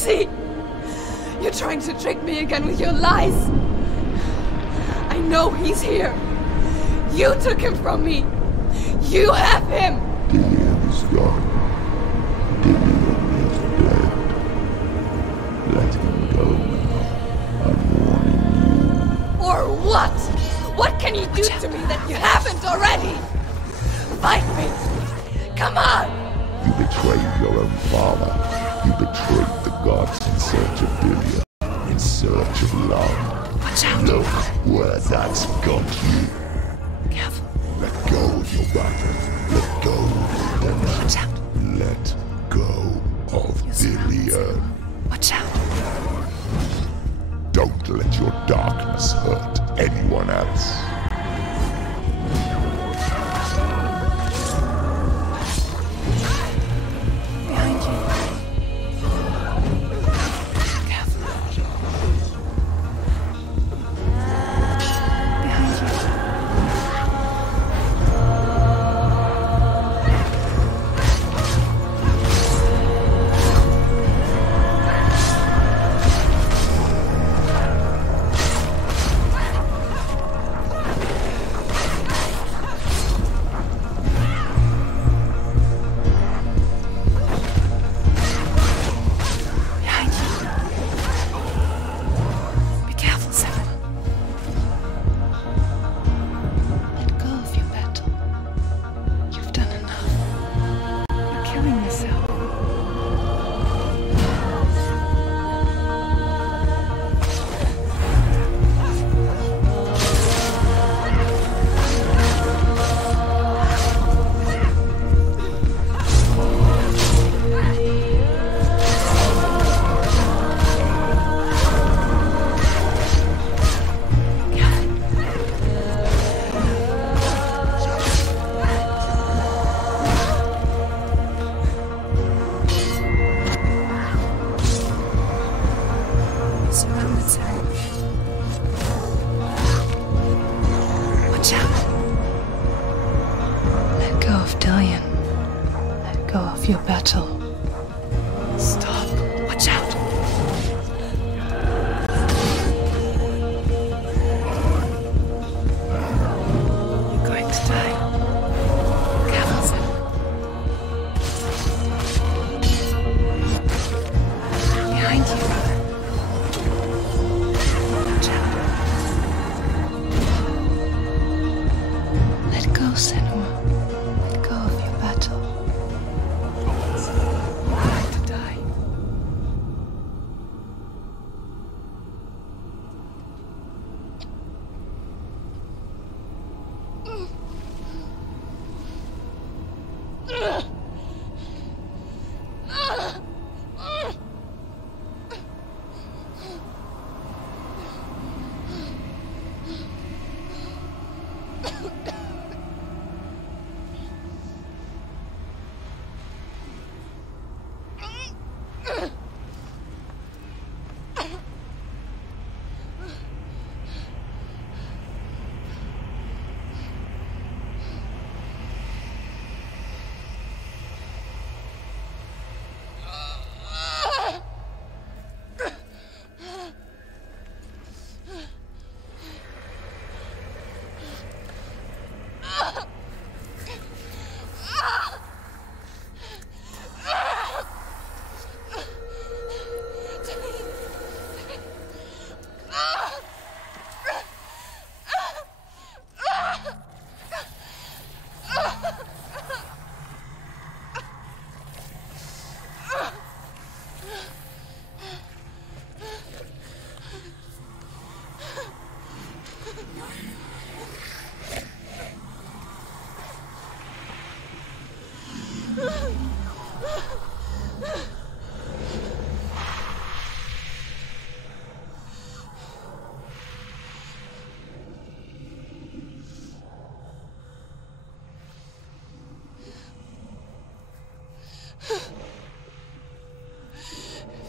See? You're trying to trick me again with your lies. I know he's here. You took him from me. You have him. Dillian is gone. Dillian is dead. Let him go now. I'm warning you. Or what? What can you do to me that you haven't already? Fight me. Come on. You betrayed your own father. You betrayed the gods in search of Dillian. In search of love. Watch out. Look where that's got you. Careful. Let go of your battle. Let go of them. Watch out. Let go of Dillian. Watch out. Don't let your darkness hurt anyone else. Behind you. Careful. Behind you. Behind you. Be careful, Seven. Let go of your battle. You've done enough. You're killing yourself. Surrounded, Seven. Watch out. Let go of Dillian. Let go of your battle. Stop. Watch out. You're going to die. Careful, Seven. Behind you, brother. Watch out. Let go, Senua. Let go of your battle. You're going to die.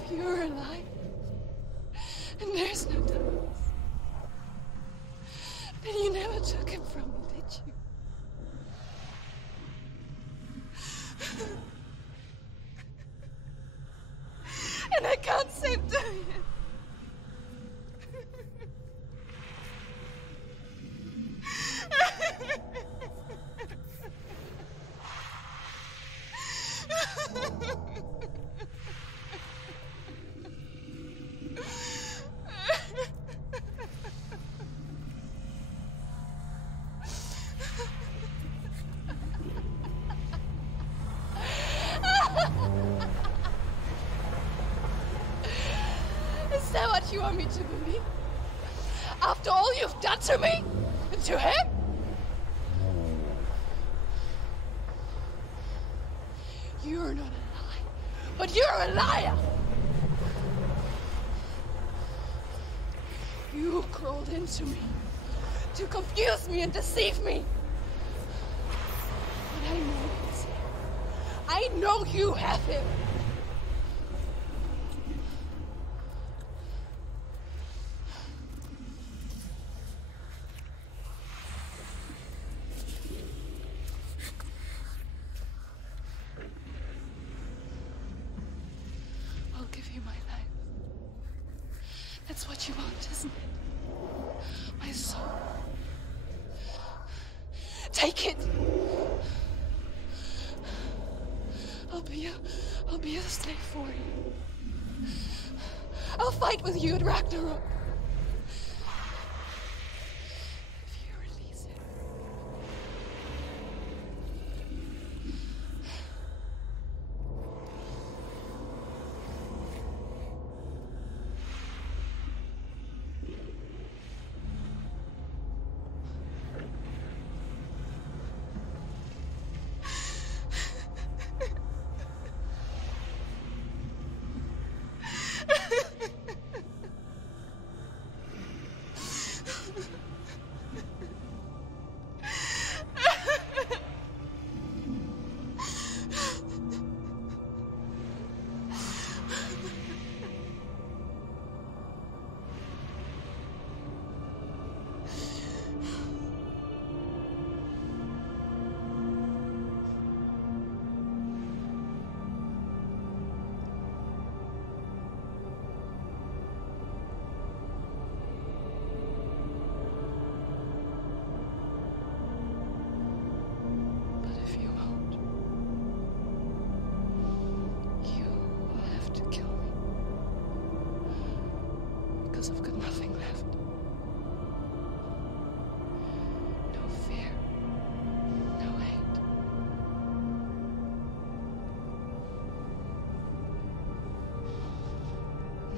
If you're alive, and there's no darkness, then you never took him from me, did you? and I can't save Dorian. Is that what you want me to believe? After all you've done to me? And to him? You're not a lie, but you're a liar! You crawled into me to confuse me and deceive me. But I know he's here. I know you have him. I'll give you my life. That's what you want, isn't it? My soul. Take it. I'll be a slave for you. I'll fight with you at Ragnarok. If you release it. I've got nothing left. No fear. No hate.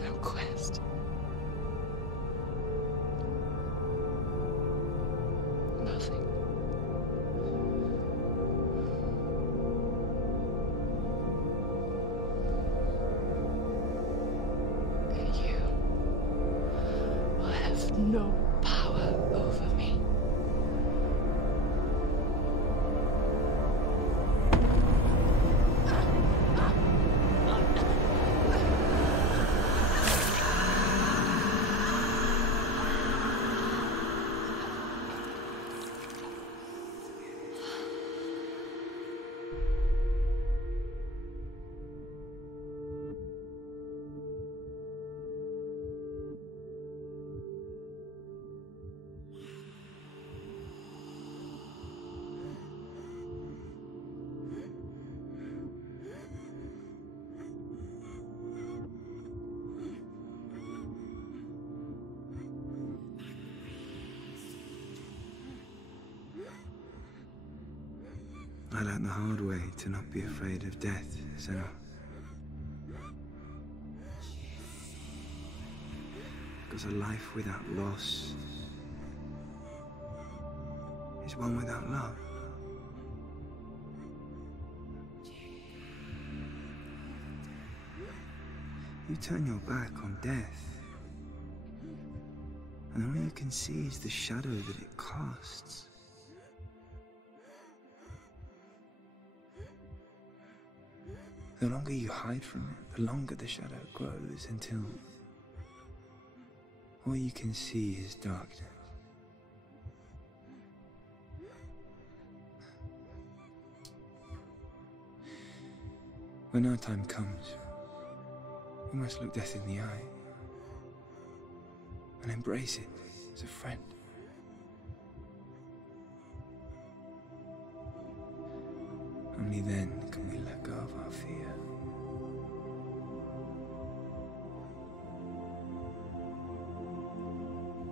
No quest. Nothing. No power over me. I learned the hard way to not be afraid of death, Senna. Because a life without loss is one without love. You turn your back on death, and all you can see is the shadow that it casts. The longer you hide from it, the longer the shadow grows until all you can see is darkness. When our time comes, We must look death in the eye and embrace it as a friend. Only then can we let go of our fear.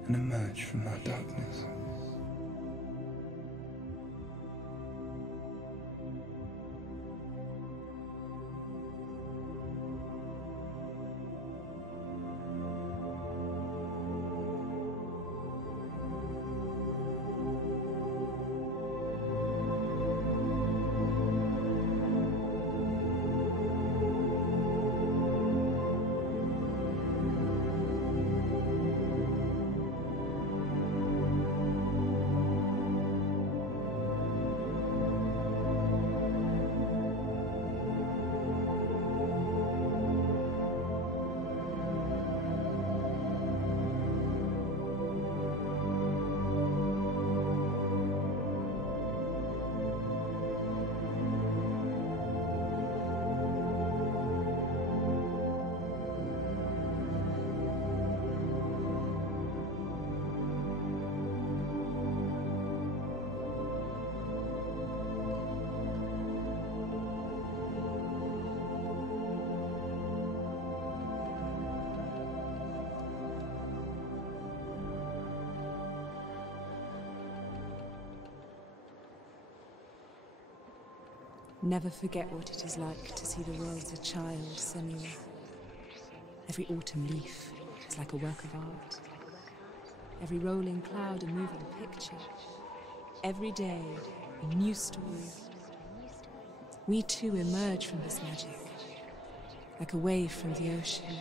And emerge from our darkness. Never forget what it is like to see the world as a child, Samuel. Every autumn leaf is like a work of art. Every rolling cloud a moving picture. Every day a new story. We too emerge from this magic, like a wave from the ocean,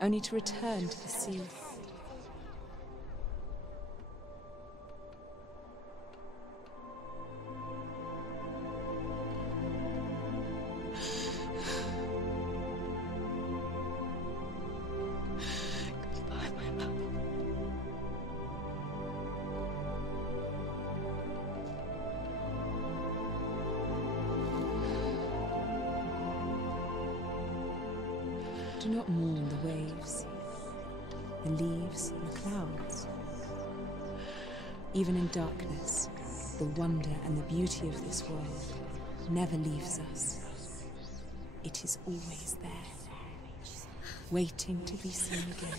only to return to the sea. Do not mourn the waves, the leaves, and the clouds. Even in darkness, the wonder and the beauty of this world never leaves us. It is always there, waiting to be seen again.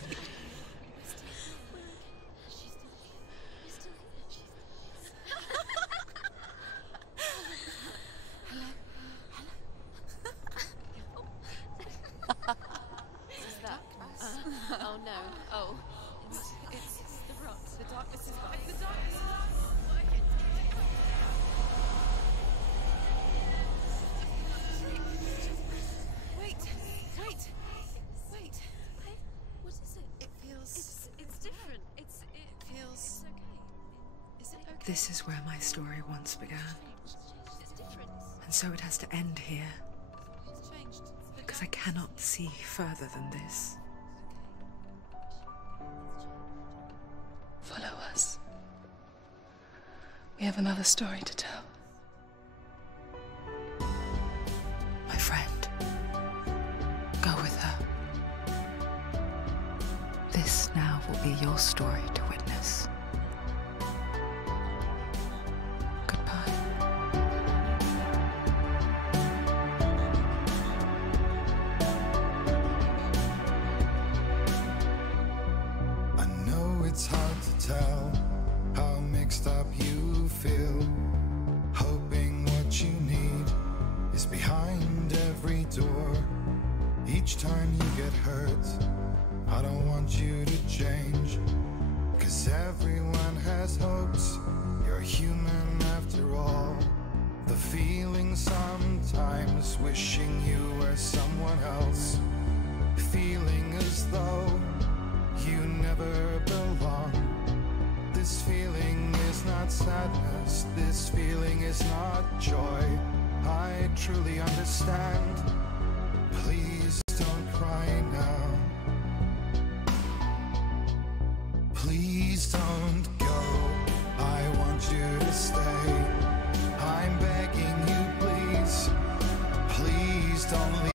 Oh no. Oh. It's the rot. The darkness is back. The darkness is Wait. What is it? It feels... It's different. It feels... It's okay. Is it okay? This is where my story once began. It's different. And so it has to end here. It's changed. Because I cannot see further than this. Follow us. We have another story to tell. My friend, go with her. This now will be your story to witness. Goodbye. I know it's hard to tell how mixed up you feel, hoping what you need is behind every door. Each time you get hurt, I don't want you to change, 'cause everyone has hopes. You're human after all. The feeling sometimes wishing you were someone else, feeling as though you never belong. This feeling is not sadness, this feeling is not joy. I truly understand. Please don't cry now. Please don't go. I want you to stay. I'm begging you, please. Please don't leave.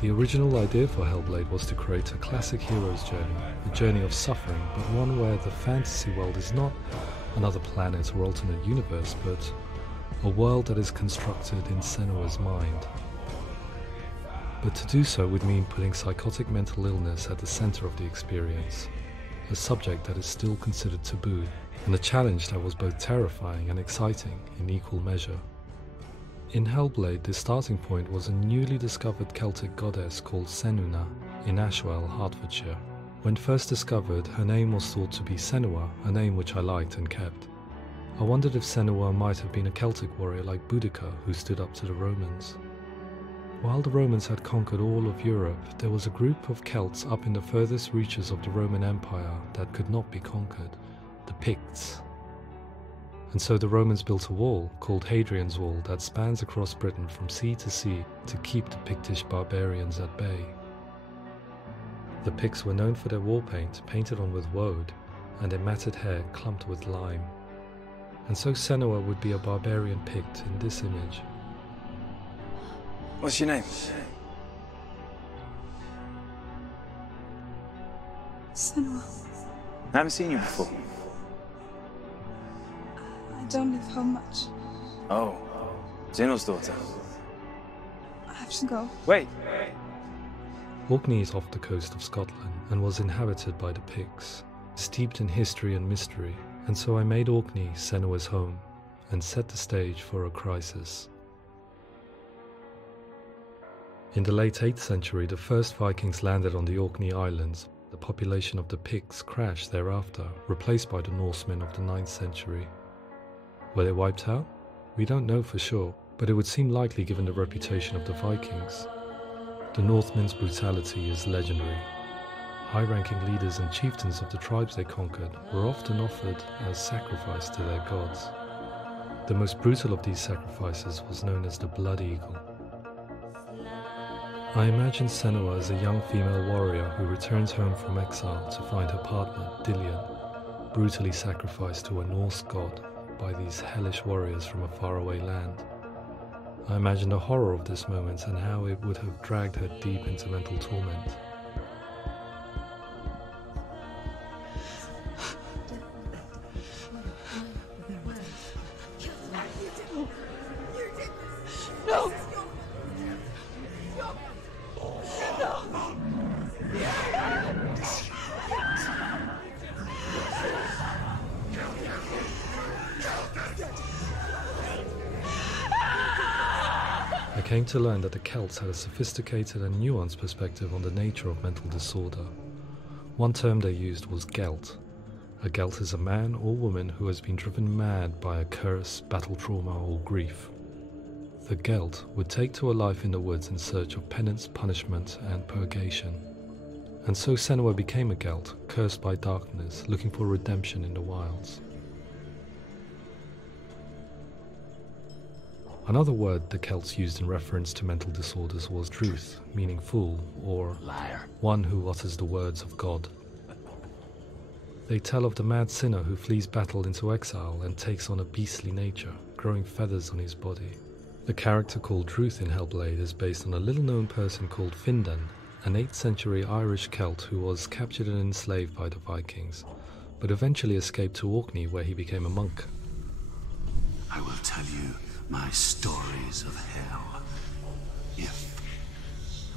The original idea for Hellblade was to create a classic hero's journey, a journey of suffering, but one where the fantasy world is not another planet or alternate universe, but a world that is constructed in Senua's mind. But to do so would mean putting psychotic mental illness at the center of the experience, a subject that is still considered taboo, and a challenge that was both terrifying and exciting in equal measure. In Hellblade, the starting point was a newly discovered Celtic goddess called Senuna in Ashwell, Hertfordshire. When first discovered, her name was thought to be Senua, a name which I liked and kept. I wondered if Senua might have been a Celtic warrior like Boudica who stood up to the Romans. While the Romans had conquered all of Europe, there was a group of Celts up in the furthest reaches of the Roman Empire that could not be conquered, the Picts. And so the Romans built a wall, called Hadrian's Wall, that spans across Britain from sea to sea to keep the Pictish barbarians at bay. The Picts were known for their war paint, painted on with woad, and their matted hair clumped with lime. And so Senua would be a barbarian Pict in this image. What's your name? Senua. I haven't seen you before. I don't live home much. Oh, Zeno's daughter. I have to go. Wait! Orkney is off the coast of Scotland and was inhabited by the Picts, steeped in history and mystery, and so I made Orkney Senua's home and set the stage for a crisis. In the late 8th century, the first Vikings landed on the Orkney Islands. The population of the Picts crashed thereafter, replaced by the Norsemen of the 9th century. Were they wiped out? We don't know for sure, but it would seem likely given the reputation of the Vikings. The Northmen's brutality is legendary. High-ranking leaders and chieftains of the tribes they conquered were often offered as sacrifice to their gods. The most brutal of these sacrifices was known as the Blood Eagle. I imagine Senua as a young female warrior who returns home from exile to find her partner, Dillion, brutally sacrificed to a Norse god by these hellish warriors from a faraway land. I imagine the horror of this moment and how it would have dragged her deep into mental torment. No! I came to learn that the Celts had a sophisticated and nuanced perspective on the nature of mental disorder. One term they used was Gelt. A Gelt is a man or woman who has been driven mad by a curse, battle trauma, or grief. The Gelt would take to a life in the woods in search of penance, punishment, and purgation. And so Senua became a Gelt, cursed by darkness, looking for redemption in the wilds. Another word the Celts used in reference to mental disorders was druth, meaning fool, or liar, one who utters the words of God. They tell of the mad sinner who flees battle into exile and takes on a beastly nature, growing feathers on his body. The character called Druth in Hellblade is based on a little-known person called Findan, an 8th century Irish Celt who was captured and enslaved by the Vikings, but eventually escaped to Orkney where he became a monk. I will tell you my stories of hell, if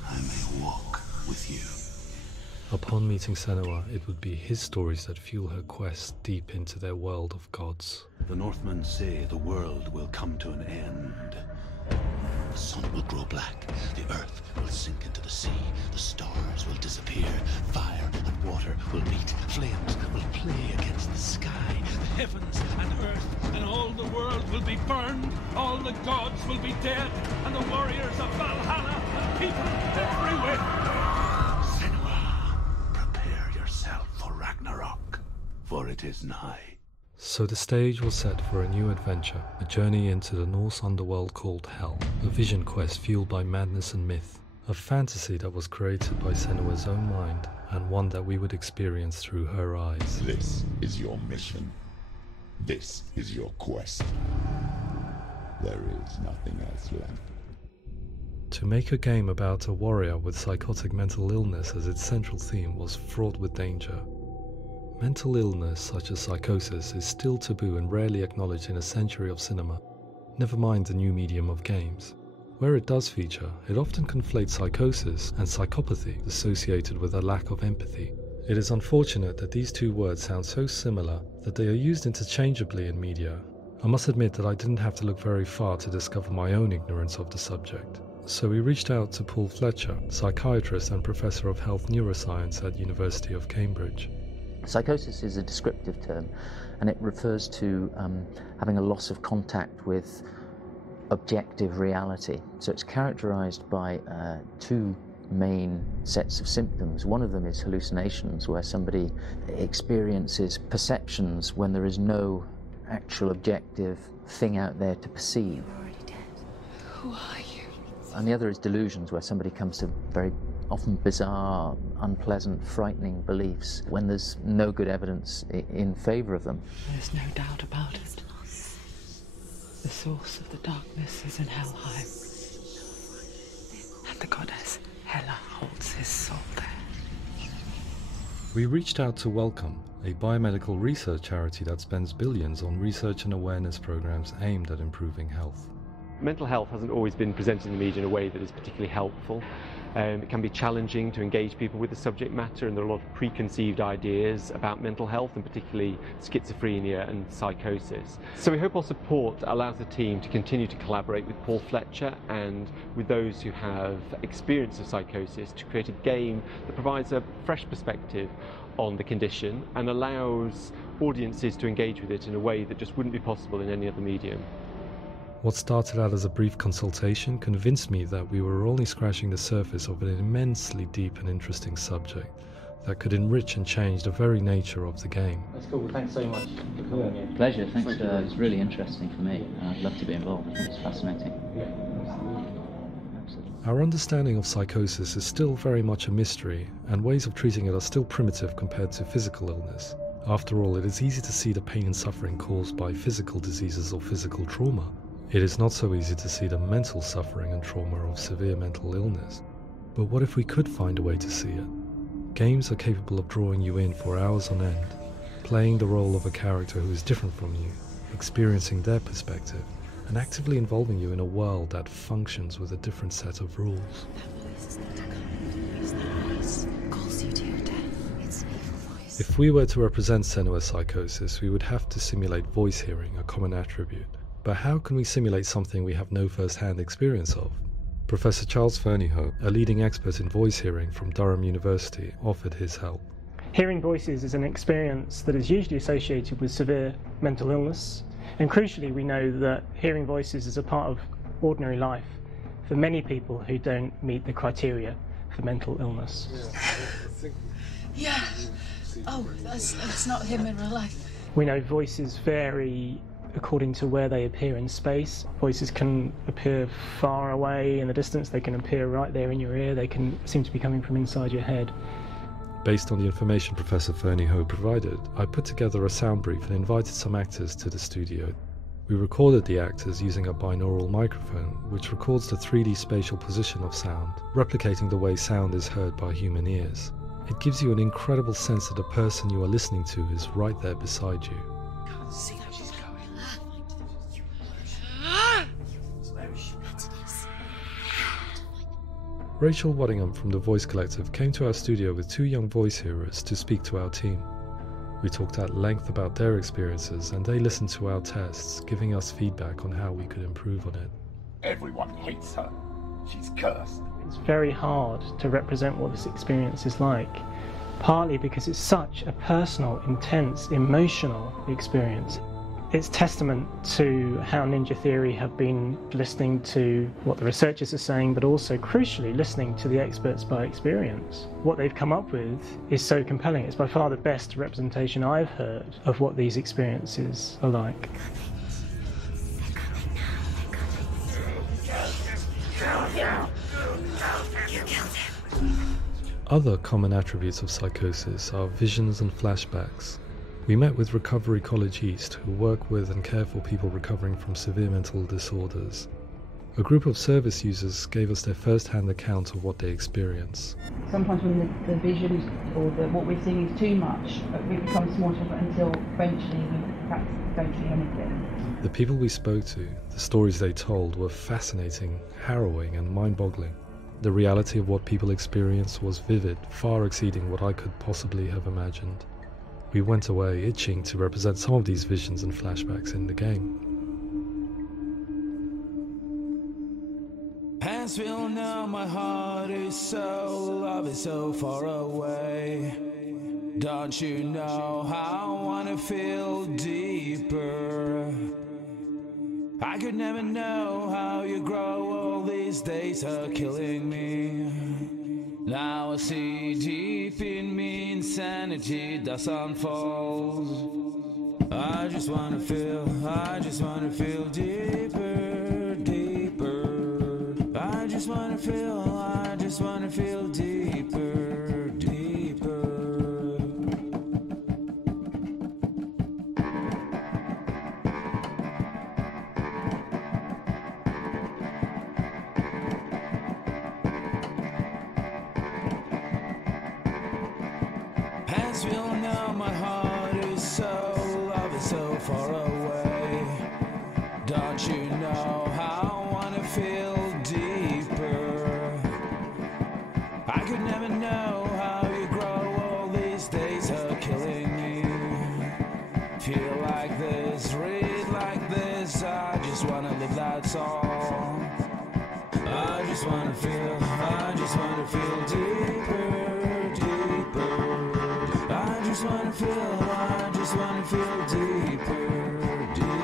I may walk with you. Upon meeting Senua, it would be his stories that fuel her quest deep into their world of gods. The Northmen say the world will come to an end. The sun will grow black, the earth will sink into the sea, the stars will disappear, fire and water will meet, flames will play against the sky, The heavens and earth and all the world will be burned, all the gods will be dead, and the warriors of Valhalla and people everywhere. Senua, prepare yourself for Ragnarok, for it is nigh. So the stage was set for a new adventure, a journey into the Norse underworld called Hell, a vision quest fueled by madness and myth, a fantasy that was created by Senua's own mind, and one that we would experience through her eyes. This is your mission. This is your quest. There is nothing else left. To make a game about a warrior with psychotic mental illness as its central theme was fraught with danger. Mental illness such as psychosis is still taboo and rarely acknowledged in a century of cinema, never mind the new medium of games. Where it does feature, it often conflates psychosis and psychopathy associated with a lack of empathy. It is unfortunate that these two words sound so similar that they are used interchangeably in media. I must admit that I didn't have to look very far to discover my own ignorance of the subject. So we reached out to Paul Fletcher, psychiatrist and professor of health neuroscience at University of Cambridge. Psychosis is a descriptive term, and it refers to having a loss of contact with objective reality. So it's characterized by two main sets of symptoms. One of them is hallucinations, where somebody experiences perceptions when there is no actual objective thing out there to perceive. You're already dead. Who are you? And the other is delusions, where somebody comes to very often bizarre, unpleasant, frightening beliefs when there's no good evidence in favour of them. There's no doubt about it. The source of the darkness is in Helheim. And the goddess Hela holds his soul there. We reached out to Welcome, a biomedical research charity that spends billions on research and awareness programs aimed at improving health. Mental health hasn't always been presented in the media in a way that is particularly helpful. It can be challenging to engage people with the subject matter, and there are a lot of preconceived ideas about mental health, and particularly schizophrenia and psychosis. So we hope our support allows the team to continue to collaborate with Paul Fletcher and with those who have experience of psychosis to create a game that provides a fresh perspective on the condition and allows audiences to engage with it in a way that just wouldn't be possible in any other medium. What started out as a brief consultation convinced me that we were only scratching the surface of an immensely deep and interesting subject that could enrich and change the very nature of the game. That's cool. Thanks so much for coming here. Pleasure. Thanks. It's really interesting for me, and I'd love to be involved. I think it's fascinating. Absolutely. Our understanding of psychosis is still very much a mystery, and ways of treating it are still primitive compared to physical illness. After all, it is easy to see the pain and suffering caused by physical diseases or physical trauma. It is not so easy to see the mental suffering and trauma of severe mental illness. But what if we could find a way to see it? Games are capable of drawing you in for hours on end, playing the role of a character who is different from you, experiencing their perspective, and actively involving you in a world that functions with a different set of rules. If we were to represent Senua's psychosis, we would have to simulate voice hearing, a common attribute. But how can we simulate something we have no first-hand experience of? Professor Charles Fernyhough, a leading expert in voice hearing from Durham University, offered his help. Hearing voices is an experience that is usually associated with severe mental illness, and crucially we know that hearing voices is a part of ordinary life for many people who don't meet the criteria for mental illness. Yeah. Oh, that's not him in real life. We know voices vary according to where they appear in space. Voices can appear far away in the distance, they can appear right there in your ear, they can seem to be coming from inside your head. Based on the information Professor Fernyhough provided, I put together a sound brief and invited some actors to the studio. We recorded the actors using a binaural microphone, which records the 3D spatial position of sound, replicating the way sound is heard by human ears. It gives you an incredible sense that the person you are listening to is right there beside you. Can't see how she's going. Rachel Waddingham from the Voice Collective came to our studio with 2 young voice hearers to speak to our team. We talked at length about their experiences, and they listened to our tests, giving us feedback on how we could improve on it. Everyone hates her. She's cursed. It's very hard to represent what this experience is like, partly because it's such a personal, intense, emotional experience. It's testament to how Ninja Theory have been listening to what the researchers are saying, but also, crucially, listening to the experts by experience. What they've come up with is so compelling. It's by far the best representation I've heard of what these experiences are like. Other common attributes of psychosis are visions and flashbacks. We met with Recovery College East, who work with and care for people recovering from severe mental disorders. A group of service users gave us their first-hand account of what they experience. Sometimes when the visions or what we're seeing is too much, it becomes more difficult until eventually we perhaps don't see anything. The people we spoke to, the stories they told, were fascinating, harrowing and mind-boggling. The reality of what people experienced was vivid, far exceeding what I could possibly have imagined. We went away itching to represent some of these visions and flashbacks in the game. As we all know, my heart is so, love is so far away. Don't you know how I wanna feel deeper? I could never know how you grow, all these days are killing me. Now I see deep in me insanity does unfold. I just wanna feel deeper, deeper. I just wanna feel deeper, deeper. As we all know, my heart is so, love is so far away. Don't you know how I wanna feel deeper? I could never know how you grow, all these days are killing me. Feel like this, read like this, I just wanna live that song. I just wanna feel deeper, deeper. I just wanna feel deeper, deeper.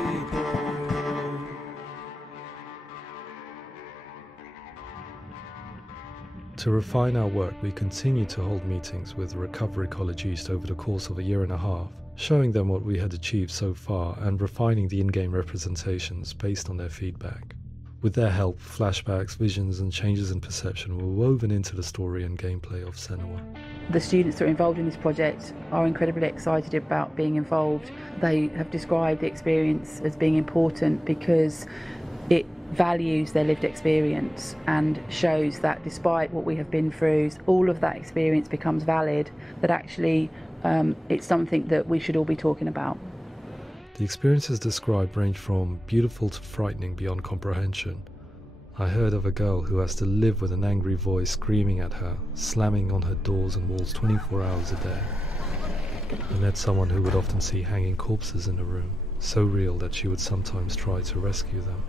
To refine our work, we continue to hold meetings with Recovery College East over the course of a year and a half, showing them what we had achieved so far and refining the in-game representations based on their feedback. With their help, flashbacks, visions and changes in perception were woven into the story and gameplay of Senua. The students that are involved in this project are incredibly excited about being involved. They have described the experience as being important because it values their lived experience and shows that despite what we have been through, all of that experience becomes valid, that actually it's something that we should all be talking about. The experiences described range from beautiful to frightening beyond comprehension. I heard of a girl who has to live with an angry voice screaming at her, slamming on her doors and walls 24 hours a day. I met someone who would often see hanging corpses in a room, so real that she would sometimes try to rescue them.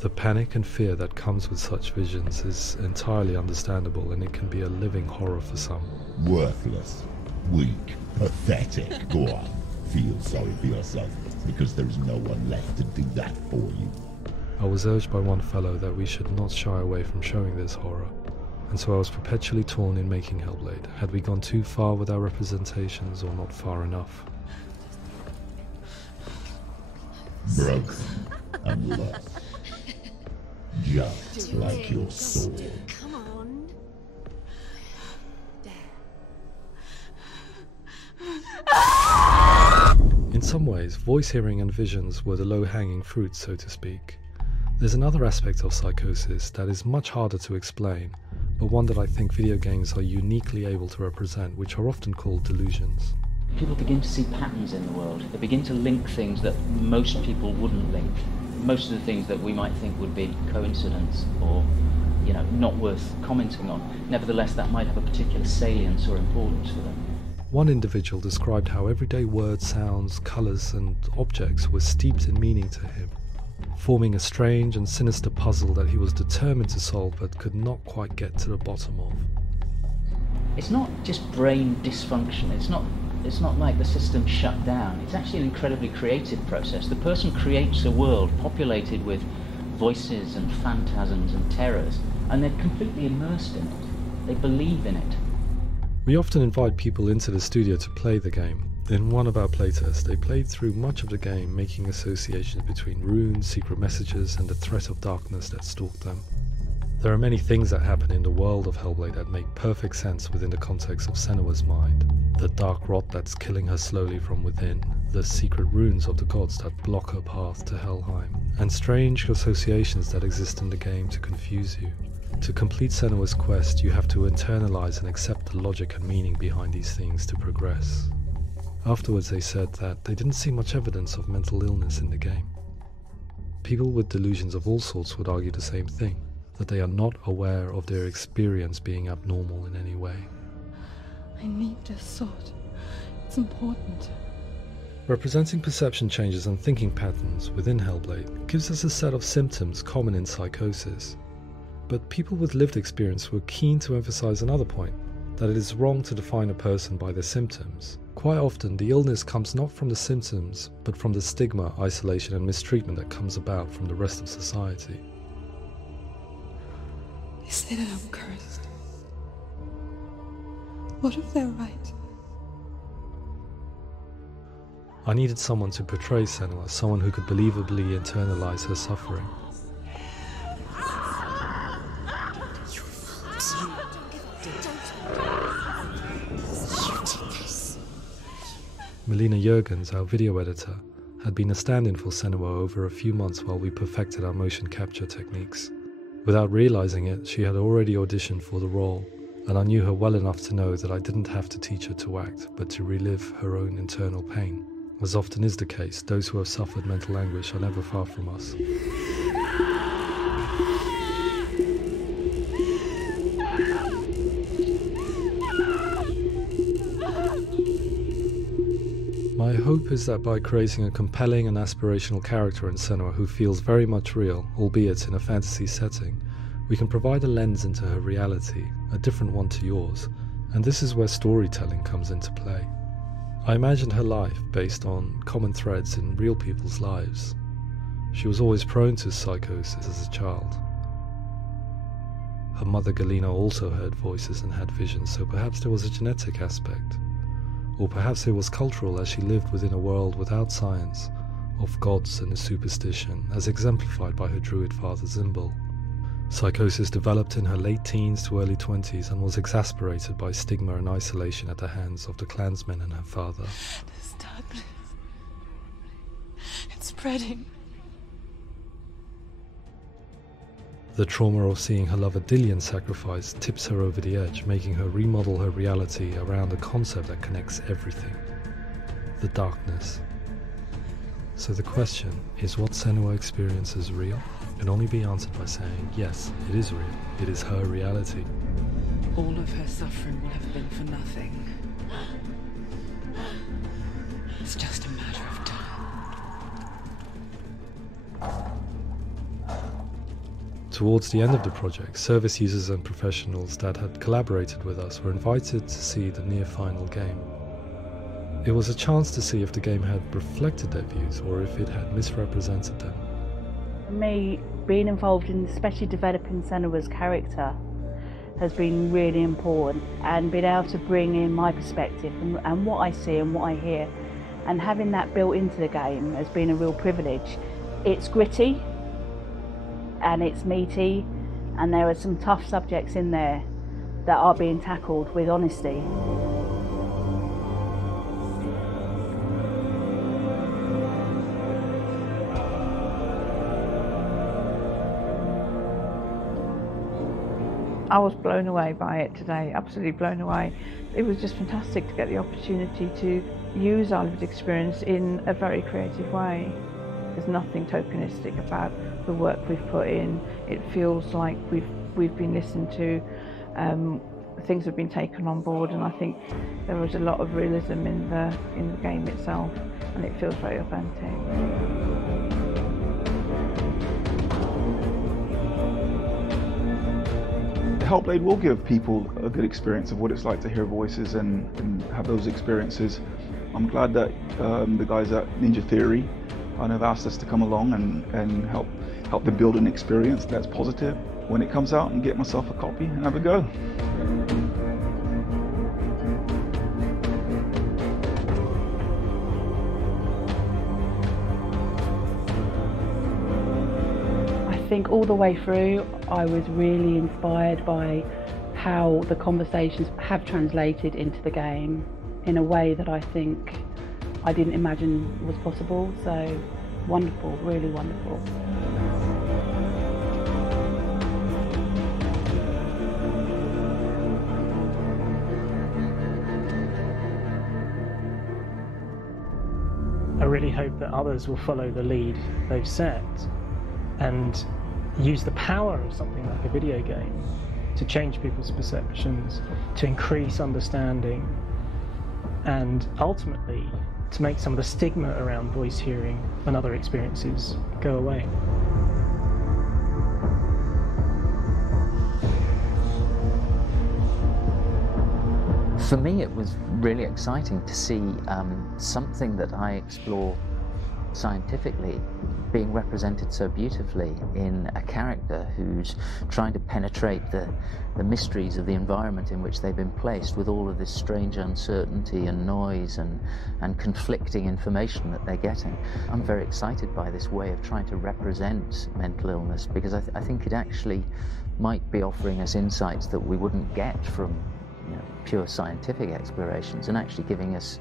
The panic and fear that comes with such visions is entirely understandable, and it can be a living horror for some. Worthless, weak, pathetic. Go on, feel sorry for yourself, because there is no one left to do that for you. I was urged by one fellow that we should not shy away from showing this horror, and so I was perpetually torn in making Hellblade. Had we gone too far with our representations or not far enough? Broken and lost. Just like your soul. Come on. In some ways, voice hearing and visions were the low-hanging fruit, so to speak. There's another aspect of psychosis that is much harder to explain, but one that I think video games are uniquely able to represent, which are often called delusions. People begin to see patterns in the world. They begin to link things that most people wouldn't link. Most of the things that we might think would be coincidence or, not worth commenting on. Nevertheless, that might have a particular salience or importance for them. One individual described how everyday words, sounds, colours and objects were steeped in meaning to him, forming a strange and sinister puzzle that he was determined to solve but could not quite get to the bottom of. It's not just brain dysfunction. It's not like the system shut down. It's actually an incredibly creative process. The person creates a world populated with voices and phantasms and terrors, and they're completely immersed in it. They believe in it. We often invite people into the studio to play the game. In one of our playtests, they played through much of the game, making associations between runes, secret messages, and the threat of darkness that stalked them. There are many things that happen in the world of Hellblade that make perfect sense within the context of Senua's mind. The dark rot that's killing her slowly from within, the secret runes of the gods that block her path to Helheim, and strange associations that exist in the game to confuse you. To complete Senua's quest, you have to internalize and accept the logic and meaning behind these things to progress. Afterwards they said that they didn't see much evidence of mental illness in the game. People with delusions of all sorts would argue the same thing, that they are not aware of their experience being abnormal in any way. I need this sword. It's important. Representing perception changes and thinking patterns within Hellblade gives us a set of symptoms common in psychosis. But people with lived experience were keen to emphasize another point, that it is wrong to define a person by their symptoms. Quite often, the illness comes not from the symptoms, but from the stigma, isolation and mistreatment that comes about from the rest of society. They say that I'm cursed. What if they're right? I needed someone to portray Senua, someone who could believably internalize her suffering. Melina Jurgens, our video editor, had been a stand-in for Senua over a few months while we perfected our motion capture techniques. Without realizing it, she had already auditioned for the role, and I knew her well enough to know that I didn't have to teach her to act, but to relive her own internal pain. As often is the case, those who have suffered mental anguish are never far from us. My hope is that by creating a compelling and aspirational character in Senua who feels very much real, albeit in a fantasy setting, we can provide a lens into her reality, a different one to yours, and this is where storytelling comes into play. I imagined her life based on common threads in real people's lives. She was always prone to psychosis as a child. Her mother Galina also heard voices and had visions, so perhaps there was a genetic aspect. Or perhaps it was cultural, as she lived within a world without science, of gods and a superstition, as exemplified by her druid father Zimbal. Psychosis developed in her late teens to early 20s and was exacerbated by stigma and isolation at the hands of the clansmen and her father. This darkness. It's spreading. The trauma of seeing her lover Dillian sacrificed tips her over the edge, making her remodel her reality around a concept that connects everything: the darkness. So the question, is what Senua experiences real? Can only be answered by saying, yes, it is real. It is her reality. All of her suffering will have been for nothing. It's just a matter of time. Towards the end of the project, service users and professionals that had collaborated with us were invited to see the near-final game. It was a chance to see if the game had reflected their views or if it had misrepresented them. For me, being involved in especially developing Senua's character has been really important, and being able to bring in my perspective and what I see and what I hear, and having that built into the game has been a real privilege. It's gritty and it's meaty, and there are some tough subjects in there that are being tackled with honesty. I was blown away by it today, absolutely blown away. It was just fantastic to get the opportunity to use our lived experience in a very creative way. There's nothing tokenistic about the work we've put in. It feels like we've been listened to, things have been taken on board, and I think there was a lot of realism in the game itself, and it feels very authentic. Hellblade will give people a good experience of what it's like to hear voices and have those experiences. I'm glad that the guys at Ninja Theory have asked us to come along and help them build an experience that's positive when it comes out, and get myself a copy and have a go. I think all the way through I was really inspired by how the conversations have translated into the game in a way that I think I didn't imagine was possible. So wonderful, really wonderful. I really hope that others will follow the lead they've set and use the power of something like a video game to change people's perceptions, to increase understanding, and ultimately to make some of the stigma around voice hearing and other experiences go away. For me, it was really exciting to see something that I explore scientifically being represented so beautifully in a character who's trying to penetrate the mysteries of the environment in which they've been placed, with all of this strange uncertainty and noise and conflicting information that they're getting. I'm very excited by this way of trying to represent mental illness, because I think it actually might be offering us insights that we wouldn't get from pure scientific explorations, and actually giving us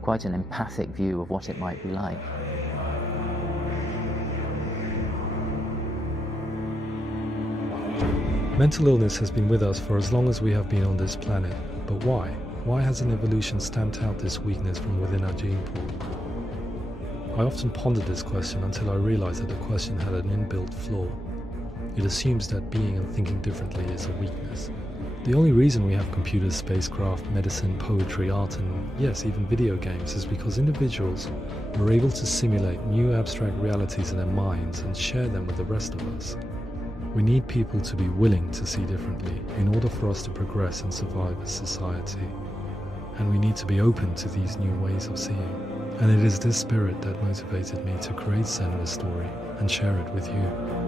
quite an empathic view of what it might be like. Mental illness has been with us for as long as we have been on this planet, but why? Why hasn't evolution stamped out this weakness from within our gene pool? I often pondered this question until I realized that the question had an inbuilt flaw. It assumes that being and thinking differently is a weakness. The only reason we have computers, spacecraft, medicine, poetry, art, and yes, even video games is because individuals are able to simulate new abstract realities in their minds and share them with the rest of us. We need people to be willing to see differently in order for us to progress and survive as society. And we need to be open to these new ways of seeing. And it is this spirit that motivated me to create Senua's story and share it with you.